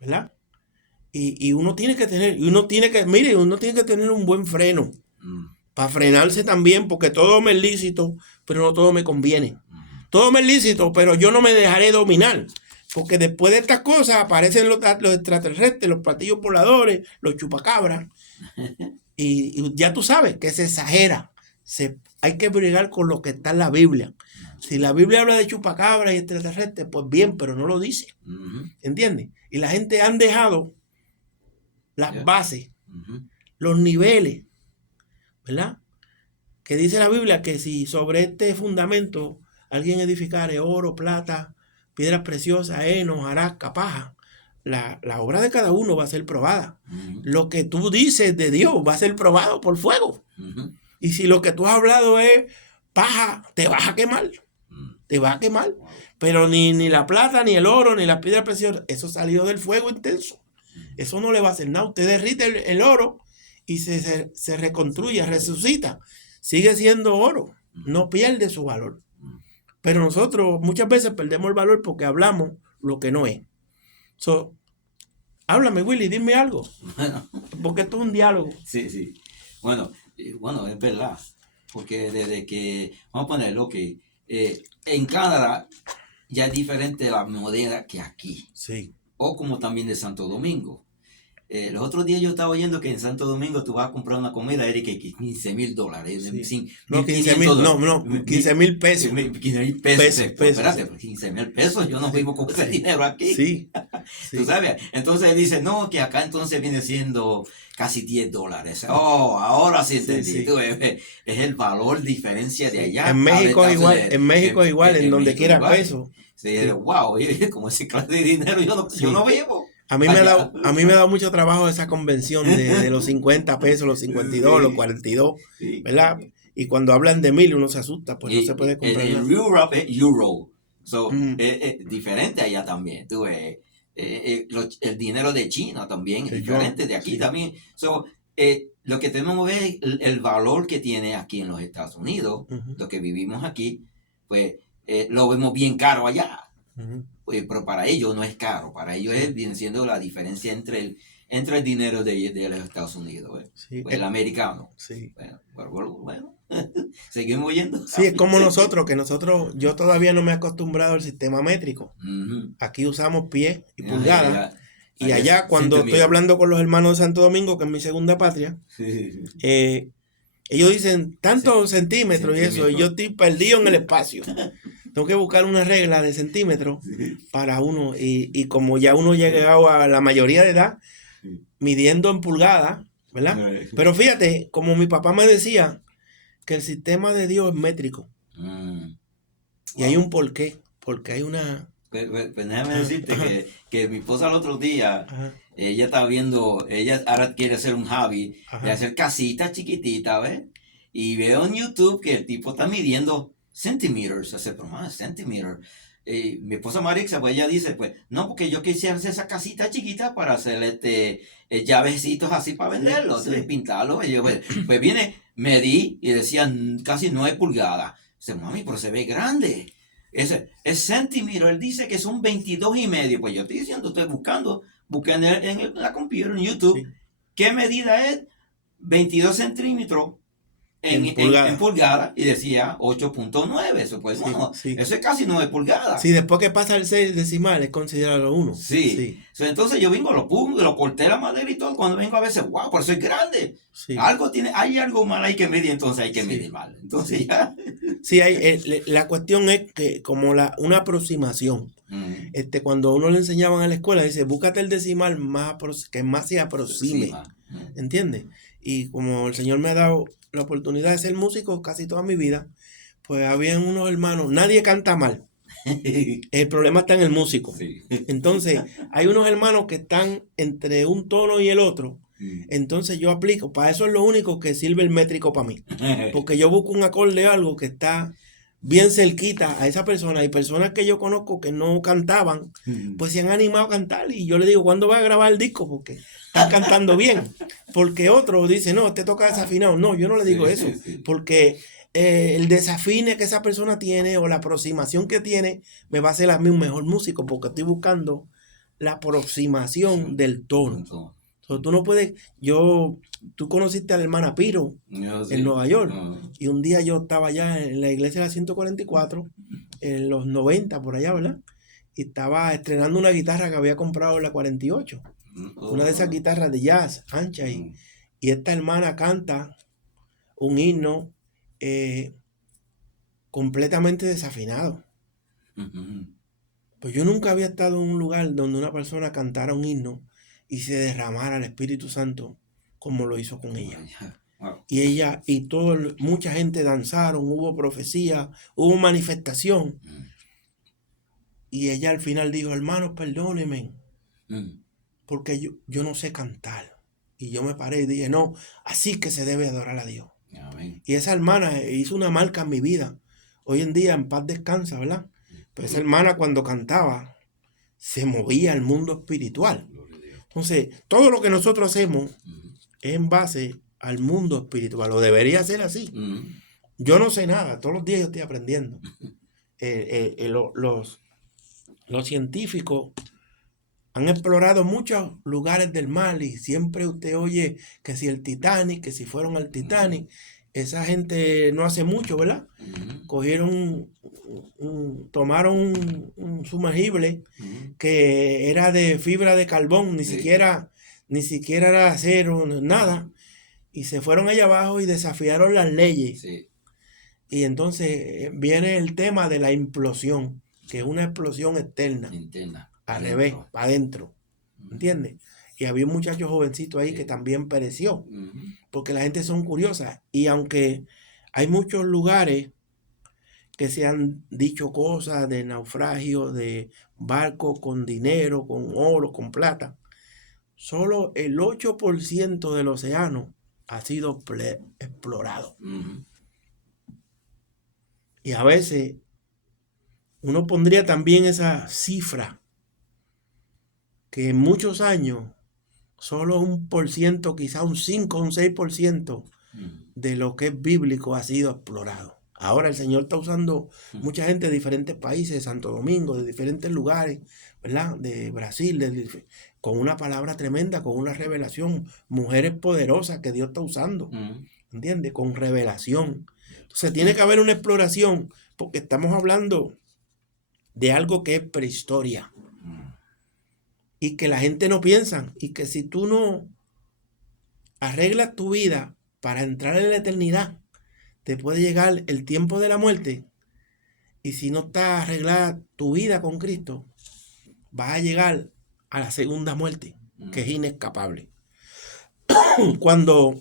¿verdad? Y uno tiene que tener un buen freno para frenarse también, porque todo me es lícito, pero no todo me conviene. Todo me es lícito, pero yo no me dejaré dominar, porque después de estas cosas aparecen los extraterrestres, los platillos voladores, los chupacabras, y ya tú sabes que se exagera. Hay que bregar con lo que está en la Biblia. Si la Biblia habla de chupacabras y extraterrestres, pues bien, pero no lo dice. ¿Entiendes? Y la gente han dejado las bases, los niveles, ¿verdad? Que dice la Biblia que si sobre este fundamento alguien edificare oro, plata, piedras preciosas, heno, hojarasca, paja, la obra de cada uno va a ser probada. Lo que tú dices de Dios va a ser probado por fuego. Y si lo que tú has hablado es paja, te vas a quemar. Te va a quemar. Pero ni la plata, ni el oro, ni las piedras preciosas, eso salió del fuego intenso. Eso no le va a hacer nada. Usted derrite el oro y se reconstruye, resucita. Sigue siendo oro. No pierde su valor. Pero nosotros muchas veces perdemos el valor porque hablamos lo que no es. Háblame, Willy, dime algo. Bueno, porque esto es un diálogo. Sí. Bueno, es verdad. Porque desde que, vamos a ponerlo que en Canadá ya es diferente la moneda que aquí. Sí. O como también de Santo Domingo. Los otros días yo estaba oyendo que en Santo Domingo tú vas a comprar una comida, Eric, que $15,000. Sí. No, 15,000 pesos. 15,000 pesos. Espérate, pues 15,000 pesos, yo no vivo con ese dinero aquí. Sí. ¿Tú sabes? Entonces él dice, no, que acá entonces viene siendo casi $10. Oh, ahora sí entendí. Sí. Es el valor diferencia de allá. En México es igual, en donde quiera peso. Sí, wow, como ese clase de dinero yo no vivo. A mí me ha dado mucho trabajo esa convención de los 50 pesos, los 52, los 42, ¿verdad? Y cuando hablan de 1000 uno se asusta, pues no se puede comprar en nada. Europe es euro. So, es diferente allá también. Tú ves, el dinero de China también es diferente de aquí también. So, lo que tenemos que ver es el valor que tiene aquí en los Estados Unidos, lo que vivimos aquí, pues lo vemos bien caro allá. Pues, pero para ellos no es caro, para ellos viene siendo la diferencia entre el dinero de los Estados Unidos, pues, el americano. Bueno, seguimos yendo. Sí, es como nosotros, yo todavía no me he acostumbrado al sistema métrico. Aquí usamos pies y pulgadas. Y allá, cuando estoy hablando con los hermanos de Santo Domingo, que es mi segunda patria, ellos dicen tantos centímetros y eso, y yo estoy perdido en el espacio. Tengo que buscar una regla de centímetros para uno, y como ya uno ha llegado a la mayoría de edad, midiendo en pulgadas, ¿verdad? Pero fíjate, como mi papá me decía, que el sistema de Dios es métrico. Y hay un porqué, porque hay una... Pues déjame decirte que mi esposa el otro día, ella estaba viendo, ella ahora quiere hacer un hobby de hacer casitas chiquititas, ¿ves? Y veo en YouTube que el tipo está midiendo centímetros, centímetros. Mi esposa Marixa, pues ella dice, pues, no, porque yo quisiera hacer esa casita chiquita para hacer llavecitos así para venderlos, pintarlos. Y yo, pues viene, medí y decían casi 9 pulgadas. Dice, mami, pero se ve grande. Es centímetro, él dice que son 22.5. Pues yo estoy diciendo, busqué en la computadora, en YouTube, ¿qué medida es? 22 centímetros en pulgada, y decía 8.9. Eso, pues, eso es casi 9 pulgadas. Sí, después que pasa el 6 decimal es considerado 1. Sí. So, entonces yo vengo, lo corté la madera y todo. Cuando vengo a veces, wow, por eso es grande. Sí. Hay algo mal, hay que medir, entonces hay que medir mal. Entonces ya. Sí, la cuestión es que como una aproximación. Cuando a uno le enseñaban a la escuela, dice, búscate el decimal que más se aproxime. ¿Entiendes? Y como el Señor me ha dado la oportunidad de ser músico casi toda mi vida, pues había unos hermanos, nadie canta mal. El problema está en el músico. Entonces, hay unos hermanos que están entre un tono y el otro. Entonces yo aplico, para eso es lo único que sirve el métrico para mí. Porque yo busco un acorde o algo que está bien cerquita a esa persona. Y personas que yo conozco que no cantaban, pues se han animado a cantar. Y yo le digo, ¿cuándo vas a grabar el disco? Porque estás cantando bien. Porque otro dice, no, te toca desafinado. No, yo no le digo eso. Porque el desafine que esa persona tiene o la aproximación que tiene me va a hacer a mí un mejor músico, porque estoy buscando la aproximación del tono. So, tú no puedes, tú conociste a la hermana Piro en Nueva York, y un día yo estaba allá en la iglesia de la 144, en los 90 por allá, ¿verdad? Y estaba estrenando una guitarra que había comprado en la 48, una de esas guitarras de jazz, ancha, y esta hermana canta un himno completamente desafinado. Pues yo nunca había estado en un lugar donde una persona cantara un himno y se derramara el Espíritu Santo como lo hizo con ella. Y ella y mucha gente danzaron, hubo profecía, hubo manifestación. Y ella al final dijo, hermanos, perdónenme, porque yo no sé cantar. Y yo me paré y dije, no, así que se debe adorar a Dios. Amén. Y esa hermana hizo una marca en mi vida. Hoy en día en paz descansa, ¿verdad? Pero esa hermana cuando cantaba se movía al mundo espiritual. Entonces, todo lo que nosotros hacemos es en base al mundo espiritual, o debería ser así. Yo no sé nada, todos los días yo estoy aprendiendo. Los científicos han explorado muchos lugares del mar y siempre usted oye que si el Titanic, que si fueron al Titanic. Esa gente no hace mucho, ¿verdad? Cogieron, tomaron un sumergible que era de fibra de carbón, ni siquiera era acero, nada. Y se fueron allá abajo y desafiaron las leyes. Sí. Y entonces viene el tema de la implosión, que es una explosión externa. Al revés, para adentro. ¿Entiendes? Y había un muchacho jovencito ahí que también pereció, porque la gente son curiosas. Y aunque hay muchos lugares que se han dicho cosas de naufragio, de barcos con dinero, con oro, con plata, solo el 8% del océano ha sido explorado. Y a veces uno pondría también esa cifra, que en muchos años, solo 1%, quizá un 5, un 6% de lo que es bíblico ha sido explorado. Ahora el Señor está usando mucha gente de diferentes países, de Santo Domingo, de diferentes lugares, ¿verdad? De Brasil, con una palabra tremenda, con una revelación, mujeres poderosas que Dios está usando, ¿entiendes? Con revelación. Entonces tiene que haber una exploración, porque estamos hablando de algo que es prehistoria y que la gente no piensa, y que si tú no arreglas tu vida para entrar en la eternidad, te puede llegar el tiempo de la muerte, y si no está arreglada tu vida con Cristo, vas a llegar a la segunda muerte, que es inescapable. Cuando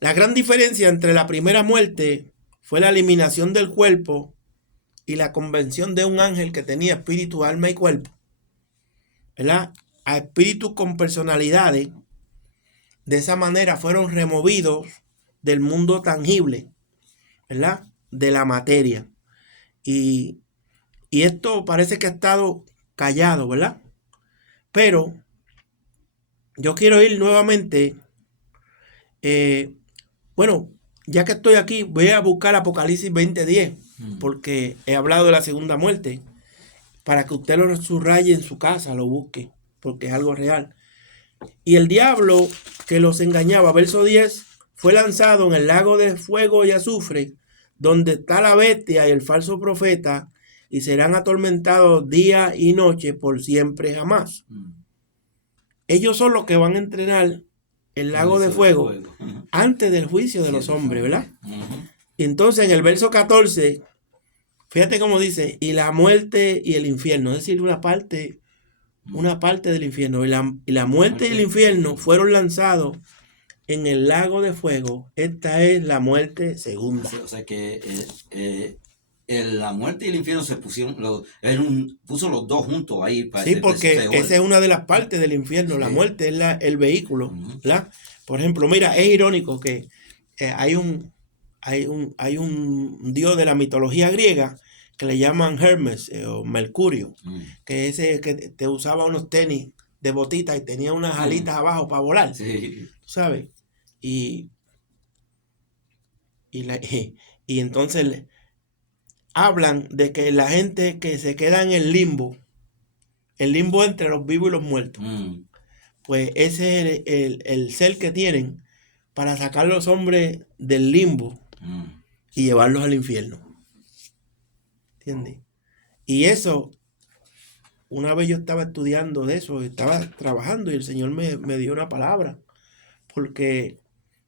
la gran diferencia entre la primera muerte fue la eliminación del cuerpo y la convención de un ángel que tenía espíritu, alma y cuerpo, ¿verdad? A espíritus con personalidades, de esa manera fueron removidos del mundo tangible, ¿verdad? De la materia. Y esto parece que ha estado callado, ¿verdad? Pero yo quiero ir nuevamente, bueno, ya que estoy aquí, voy a buscar Apocalipsis 20:10, porque he hablado de la segunda muerte, para que usted lo subraye en su casa, lo busque, porque es algo real. Y el diablo que los engañaba, verso 10, fue lanzado en el lago de fuego y azufre, donde está la bestia y el falso profeta, y serán atormentados día y noche por siempre jamás. Ellos son los que van a entrenar el lago de fuego antes del juicio de los hombres, ¿verdad? Y entonces en el verso 14, fíjate cómo dice, y la muerte y el infierno, es decir, una parte del infierno, y la muerte y el infierno fueron lanzados en el lago de fuego. Esta es la muerte segunda. O sea que la muerte y el infierno se pusieron, puso los dos juntos ahí. Para sí, porque esa es una de las partes del infierno. Sí. La muerte es el vehículo, ¿verdad? Por ejemplo, mira, es irónico que hay un dios de la mitología griega que le llaman Hermes o Mercurio, que ese que te usaba unos tenis de botita y tenía unas alitas abajo para volar, ¿sabes? Y entonces hablan de que la gente que se queda en el limbo entre los vivos y los muertos, pues ese es el ser que tienen para sacar a los hombres del limbo y llevarlos al infierno. ¿Entiendes? Y eso, una vez yo estaba estudiando de eso, estaba trabajando y el Señor me dio una palabra, porque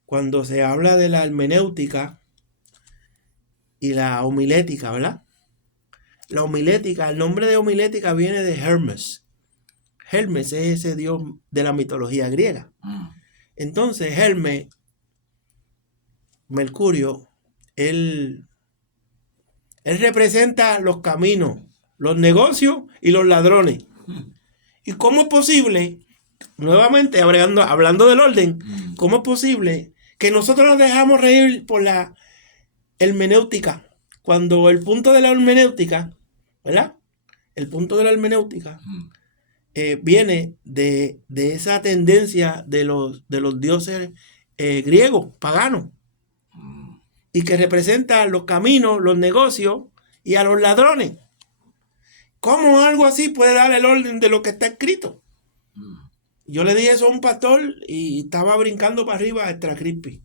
cuando se habla de la hermenéutica y la homilética, ¿verdad? La homilética, el nombre de homilética viene de Hermes. Hermes es ese dios de la mitología griega. Entonces, Hermes, Mercurio, él representa los caminos, los negocios y los ladrones. ¿Y cómo es posible, nuevamente hablando del orden, cómo es posible que nosotros nos dejamos reír por la hermenéutica, cuando el punto de la hermenéutica, ¿verdad? El punto de la hermenéutica viene de esa tendencia de los dioses griegos, paganos, y que representa los caminos, los negocios y a los ladrones. ¿Cómo algo así puede dar el orden de lo que está escrito? Yo le dije eso a un pastor y estaba brincando para arriba extra crispy.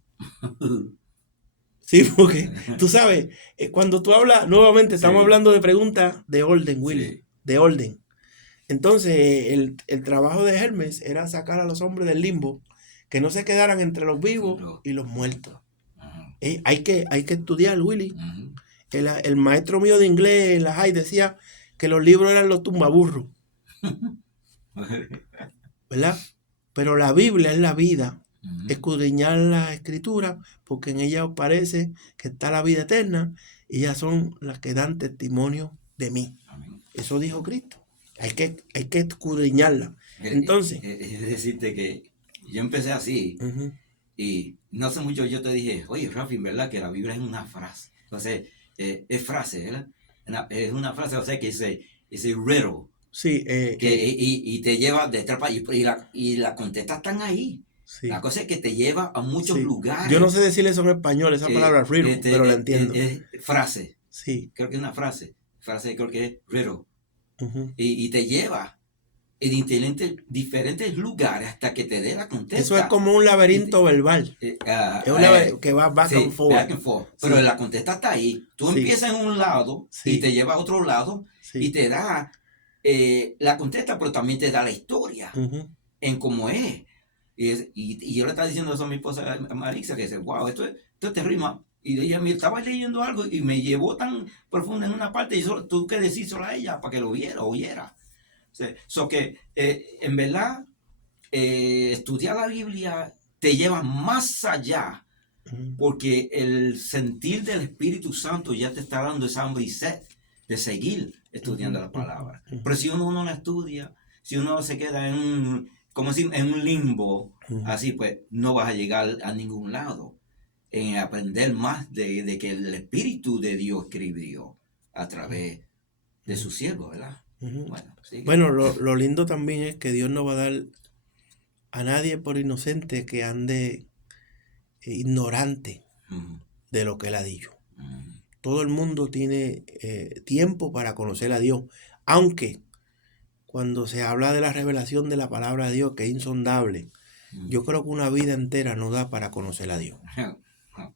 Sí, porque tú sabes, cuando tú hablas, nuevamente estamos hablando de preguntas de orden, Willy, de orden. Entonces, el trabajo de Hermes era sacar a los hombres del limbo, que no se quedaran entre los vivos y los muertos. Hay que estudiar, Willy. El maestro mío de inglés en la high decía que los libros eran los tumbaburros, ¿verdad? Pero la Biblia es la vida. Escudriñar la escritura, porque en ella os parece que está la vida eterna, y ellas son las que dan testimonio de mí. Eso dijo Cristo. Hay que escudriñarla. Entonces, es decirte que yo empecé así, y no hace mucho yo te dije, oye, Rafi, ¿verdad? Que la Biblia es una frase. Entonces, es frase, ¿verdad? Es una frase, o sea, que dice riddle. Sí. Y te lleva de atrás y la contestas están ahí. Sí. La cosa es que te lleva a muchos lugares. Yo no sé decirle eso en español, esa palabra riddle, pero la entiendo. Frase. Sí. Creo que es una frase. Frase creo que es riddle. Y te lleva en diferentes lugares hasta que te dé la contesta. Eso es como un laberinto verbal. Es un laberinto que va back and forth. Pero la contesta está ahí. Tú empiezas en un lado y te lleva a otro lado y te da la contesta, pero también te da la historia en cómo es. Y yo le estaba diciendo eso a mi esposa Marisa, que dice, wow, esto te rima. Y ella me estaba leyendo algo y me llevó tan profundo en una parte y tuve que decírselo a ella para que lo oyera. So que en verdad estudiar la Biblia te lleva más allá, porque el sentir del Espíritu Santo ya te está dando esa hambre y sed de seguir estudiando la palabra. Pero si uno no la estudia, si uno se queda en un limbo, así pues no vas a llegar a ningún lado en aprender más de que el Espíritu de Dios escribió a través de su siervo, ¿verdad? Bueno, lo lindo también es que Dios no va a dar a nadie por inocente que ande ignorante de lo que Él ha dicho. Todo el mundo tiene tiempo para conocer a Dios, aunque cuando se habla de la revelación de la palabra de Dios, que es insondable, yo creo que una vida entera no da para conocer a Dios.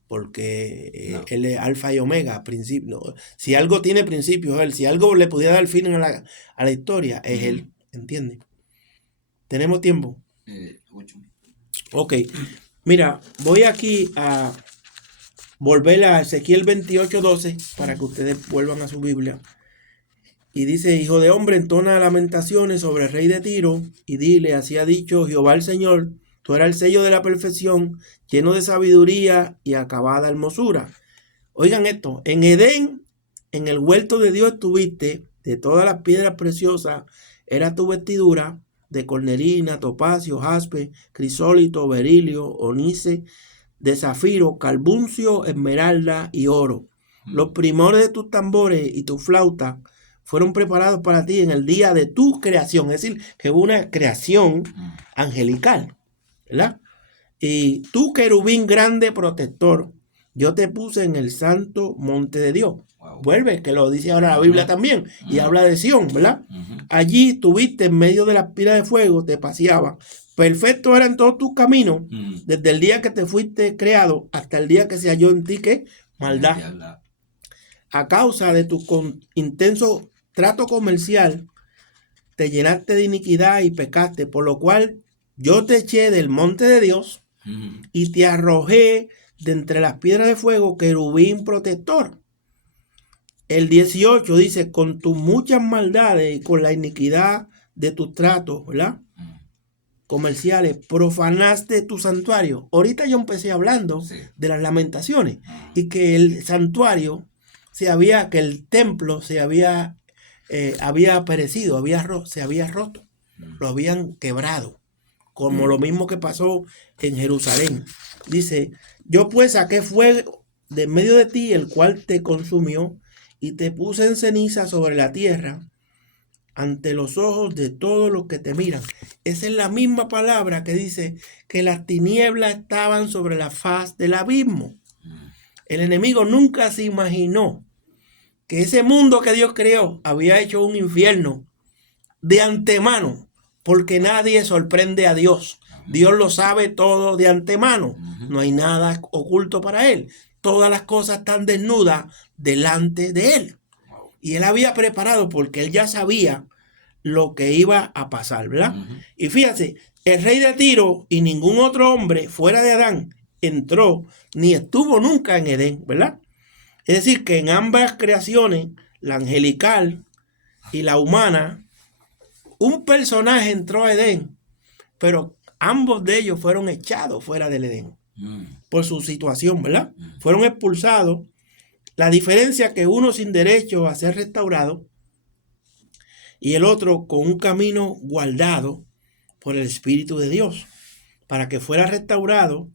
Porque Él es alfa y omega, principio. Si algo tiene principios es Él. Si algo le pudiera dar fin a la historia, es Él. ¿Entiendes? ¿Tenemos tiempo? 8. Ok. Mira, voy aquí a volver a Ezequiel 28:12 para que ustedes vuelvan a su Biblia. Y dice, hijo de hombre, entona lamentaciones sobre el rey de Tiro y dile, así ha dicho Jehová el Señor, tú eras el sello de la perfección, lleno de sabiduría y acabada hermosura. Oigan esto, en Edén, en el huerto de Dios estuviste, de todas las piedras preciosas, era tu vestidura, de cornelina, topacio, jaspe, crisólito, berilio, onice, de zafiro, carbuncio, esmeralda y oro. Los primores de tus tambores y tu flauta fueron preparados para ti en el día de tu creación. Es decir, que hubo una creación angelical, ¿verdad? Y tú, querubín grande protector, yo te puse en el santo monte de Dios. Wow. Vuelve, que lo dice ahora la Biblia también, y habla de Sión, ¿verdad? Allí estuviste en medio de las piras de fuego, te paseaba. Perfecto eran todos tus caminos, desde el día que te fuiste creado hasta el día que se halló en ti, ¿qué? Maldad. A causa de tu intenso trato comercial, te llenaste de iniquidad y pecaste, por lo cual yo te eché del monte de Dios y te arrojé de entre las piedras de fuego, querubín protector. El 18 dice, con tus muchas maldades y con la iniquidad de tus tratos, ¿verdad? Comerciales, profanaste tu santuario. Ahorita yo empecé hablando de las lamentaciones y que el santuario que el templo se había perecido, se había roto, lo habían quebrado, como lo mismo que pasó en Jerusalén. Dice, yo pues saqué fuego de medio de ti, el cual te consumió, y te puse en ceniza sobre la tierra, ante los ojos de todos los que te miran. Esa es la misma palabra que dice que las tinieblas estaban sobre la faz del abismo. El enemigo nunca se imaginó que ese mundo que Dios creó había hecho un infierno de antemano, porque nadie sorprende a Dios. Dios lo sabe todo de antemano. No hay nada oculto para Él. Todas las cosas están desnudas delante de Él. Y Él había preparado porque Él ya sabía lo que iba a pasar, ¿verdad? Y fíjate, el rey de Tiro y ningún otro hombre fuera de Adán entró ni estuvo nunca en Edén, ¿verdad? Es decir, que en ambas creaciones, la angelical y la humana, un personaje entró a Edén, pero ambos de ellos fueron echados fuera del Edén por su situación, ¿verdad? Fueron expulsados. La diferencia es que uno sin derecho a ser restaurado y el otro con un camino guardado por el Espíritu de Dios para que fuera restaurado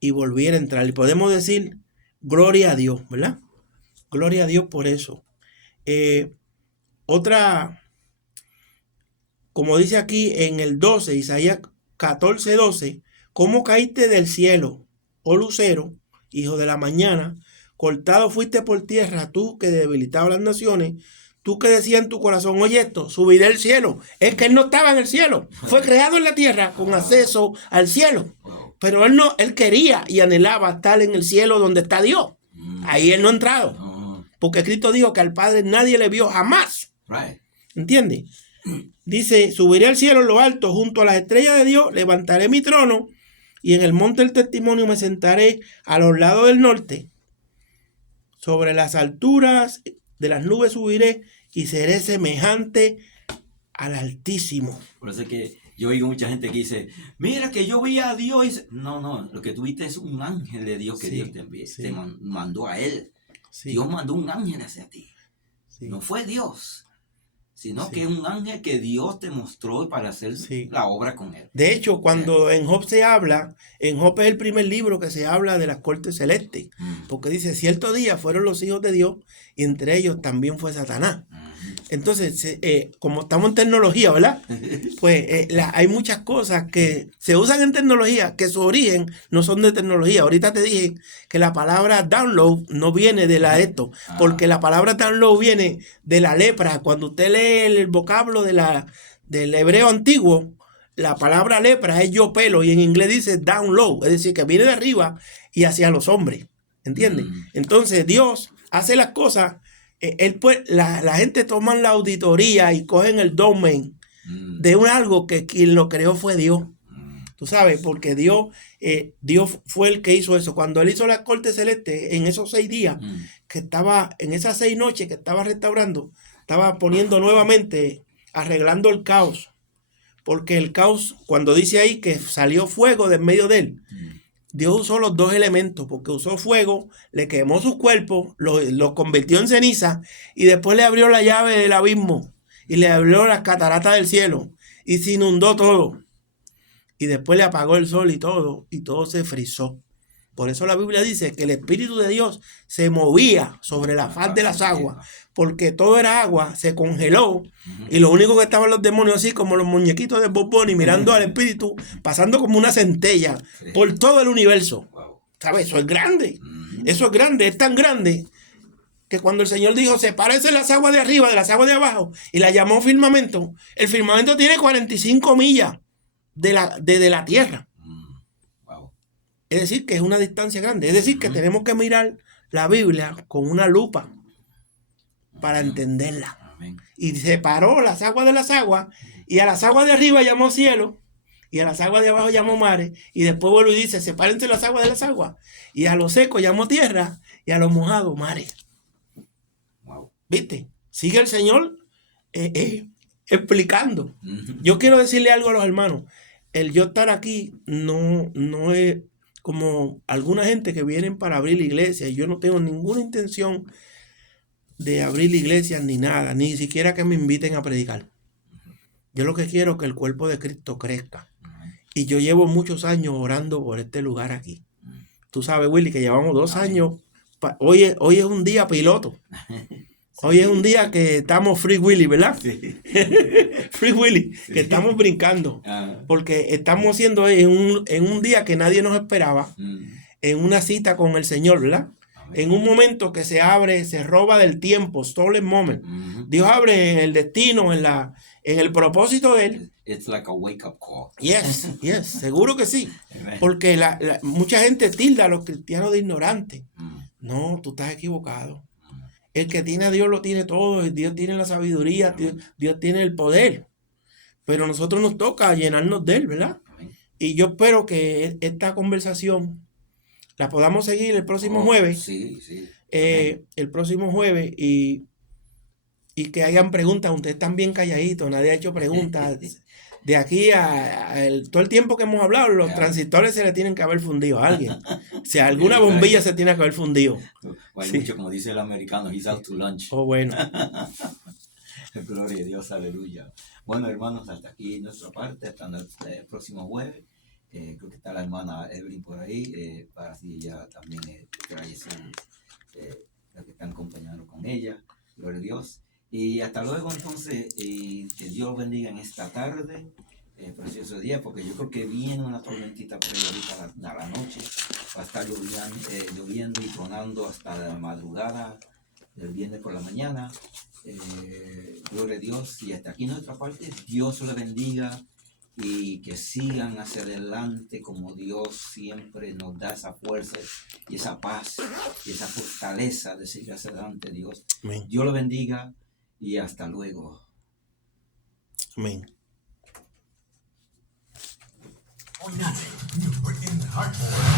y volviera a entrar. Y podemos decir, gloria a Dios, ¿verdad? Gloria a Dios por eso. Otra, como dice aquí en el 12, Isaías 14:12, ¿cómo caíste del cielo, oh lucero, hijo de la mañana? Cortado fuiste por tierra, tú que debilitabas las naciones, tú que decías en tu corazón, oye esto, subiré al cielo. Es que él no estaba en el cielo, fue creado en la tierra con acceso al cielo. Pero él quería y anhelaba estar en el cielo donde está Dios. Ahí él no ha entrado. Porque Cristo dijo que al Padre nadie le vio jamás. ¿Entiendes? Dice, subiré al cielo en lo alto, junto a las estrellas de Dios, levantaré mi trono y en el monte del testimonio me sentaré a los lados del norte. Sobre las alturas de las nubes subiré y seré semejante al Altísimo. Por eso es que yo oigo mucha gente que dice, mira que yo vi a Dios. No, lo que tuviste es un ángel de Dios que Dios te envió, te mandó a él. Dios mandó un ángel hacia ti. No fue Dios, sino que es un ángel que Dios te mostró para hacer la obra con él. De hecho, cuando en Job se habla, en Job es el primer libro que se habla de las cortes celestes, porque dice, cierto día fueron los hijos de Dios y entre ellos también fue Satanás. Entonces, como estamos en tecnología, ¿verdad? Pues hay muchas cosas que se usan en tecnología que su origen no son de tecnología. Ahorita te dije que la palabra download no viene de esto, porque la palabra download viene de la lepra. Cuando usted lee el vocablo del hebreo antiguo, la palabra lepra es yo pelo y en inglés dice download, es decir, que viene de arriba y hacia los hombres. ¿Entiendes? Entonces Dios hace las cosas. La gente toma la auditoría y cogen el domain de algo que quien lo creó fue Dios. Tú sabes, porque Dios fue el que hizo eso. Cuando él hizo la corte celeste en esos 6 días, que estaba, en esas 6 noches que estaba restaurando, estaba poniendo nuevamente, arreglando el caos. Porque el caos, cuando dice ahí que salió fuego de en medio de él, Dios usó los 2 elementos, porque usó fuego, le quemó su cuerpo, lo convirtió en ceniza y después le abrió la llave del abismo y le abrió las cataratas del cielo y se inundó todo. Y después le apagó el sol y todo se frizó. Por eso la Biblia dice que el Espíritu de Dios se movía sobre la faz de las aguas, porque todo era agua, se congeló, y lo único que estaban los demonios así como los muñequitos de Bob Bunny mirando al Espíritu, pasando como una centella por todo el universo. ¿Sabes? Eso es grande. Eso es grande, es tan grande que cuando el Señor dijo, sepárense las aguas de arriba de las aguas de abajo, y la llamó firmamento, el firmamento tiene 45 millas de la tierra. Es decir, que es una distancia grande. Es decir, que tenemos que mirar la Biblia con una lupa para entenderla. Y separó las aguas de las aguas, y a las aguas de arriba llamó cielo, y a las aguas de abajo llamó mares, y después vuelve y dice, sepárense las aguas de las aguas, y a lo seco llamó tierra, y a lo mojado mares. ¿Viste? Sigue el Señor explicando. Yo quiero decirle algo a los hermanos. El yo estar aquí no es como alguna gente que vienen para abrir la iglesia. Yo no tengo ninguna intención de abrir la iglesia ni nada, ni siquiera que me inviten a predicar. Yo lo que quiero es que el cuerpo de Cristo crezca. Y yo llevo muchos años orando por este lugar aquí. Tú sabes, Willy, que llevamos 2 años. Hoy es un día piloto. Hoy es un día que estamos Free Willy, ¿verdad? Sí. Free Willy, que estamos brincando. Porque estamos haciendo en un día que nadie nos esperaba, en una cita con el Señor, ¿verdad? En un momento que se roba del tiempo, stolen moment. Dios abre el destino, en el propósito de Él. It's like a wake up call. Yes, seguro que sí. Porque mucha gente tilda a los cristianos de ignorantes. No, tú estás equivocado. El que tiene a Dios lo tiene todo. Dios tiene la sabiduría. Dios tiene el poder. Pero a nosotros nos toca llenarnos de Él, ¿verdad? Y yo espero que esta conversación la podamos seguir el próximo jueves. Sí. El próximo jueves. Y que hayan preguntas. Ustedes están bien calladitos. Nadie ha hecho preguntas. De aquí todo el tiempo que hemos hablado, los transistores se le tienen que haber fundido a alguien. O sea, alguna bombilla se tiene que haber fundido. Hay mucho, como dice el americano, he's out to lunch. Oh, bueno. Gloria a Dios, aleluya. Bueno, hermanos, hasta aquí nuestra parte, hasta el próximo jueves. Creo que está la hermana Evelyn por ahí, para si ella también trae la que están acompañando con ella. Gloria a Dios. Dios. Y hasta luego entonces, que Dios bendiga en esta tarde, precioso día, porque yo creo que viene una tormentita por ahí ahorita a la noche, va a estar lloviendo y tronando hasta la madrugada del viernes por la mañana. Gloria a Dios, y hasta aquí nuestra parte, Dios le bendiga y que sigan hacia adelante como Dios siempre nos da esa fuerza y esa paz y esa fortaleza de seguir hacia adelante, Dios. Amén. Dios lo bendiga y hasta luego. Amén. Hoy we're in Hardcore.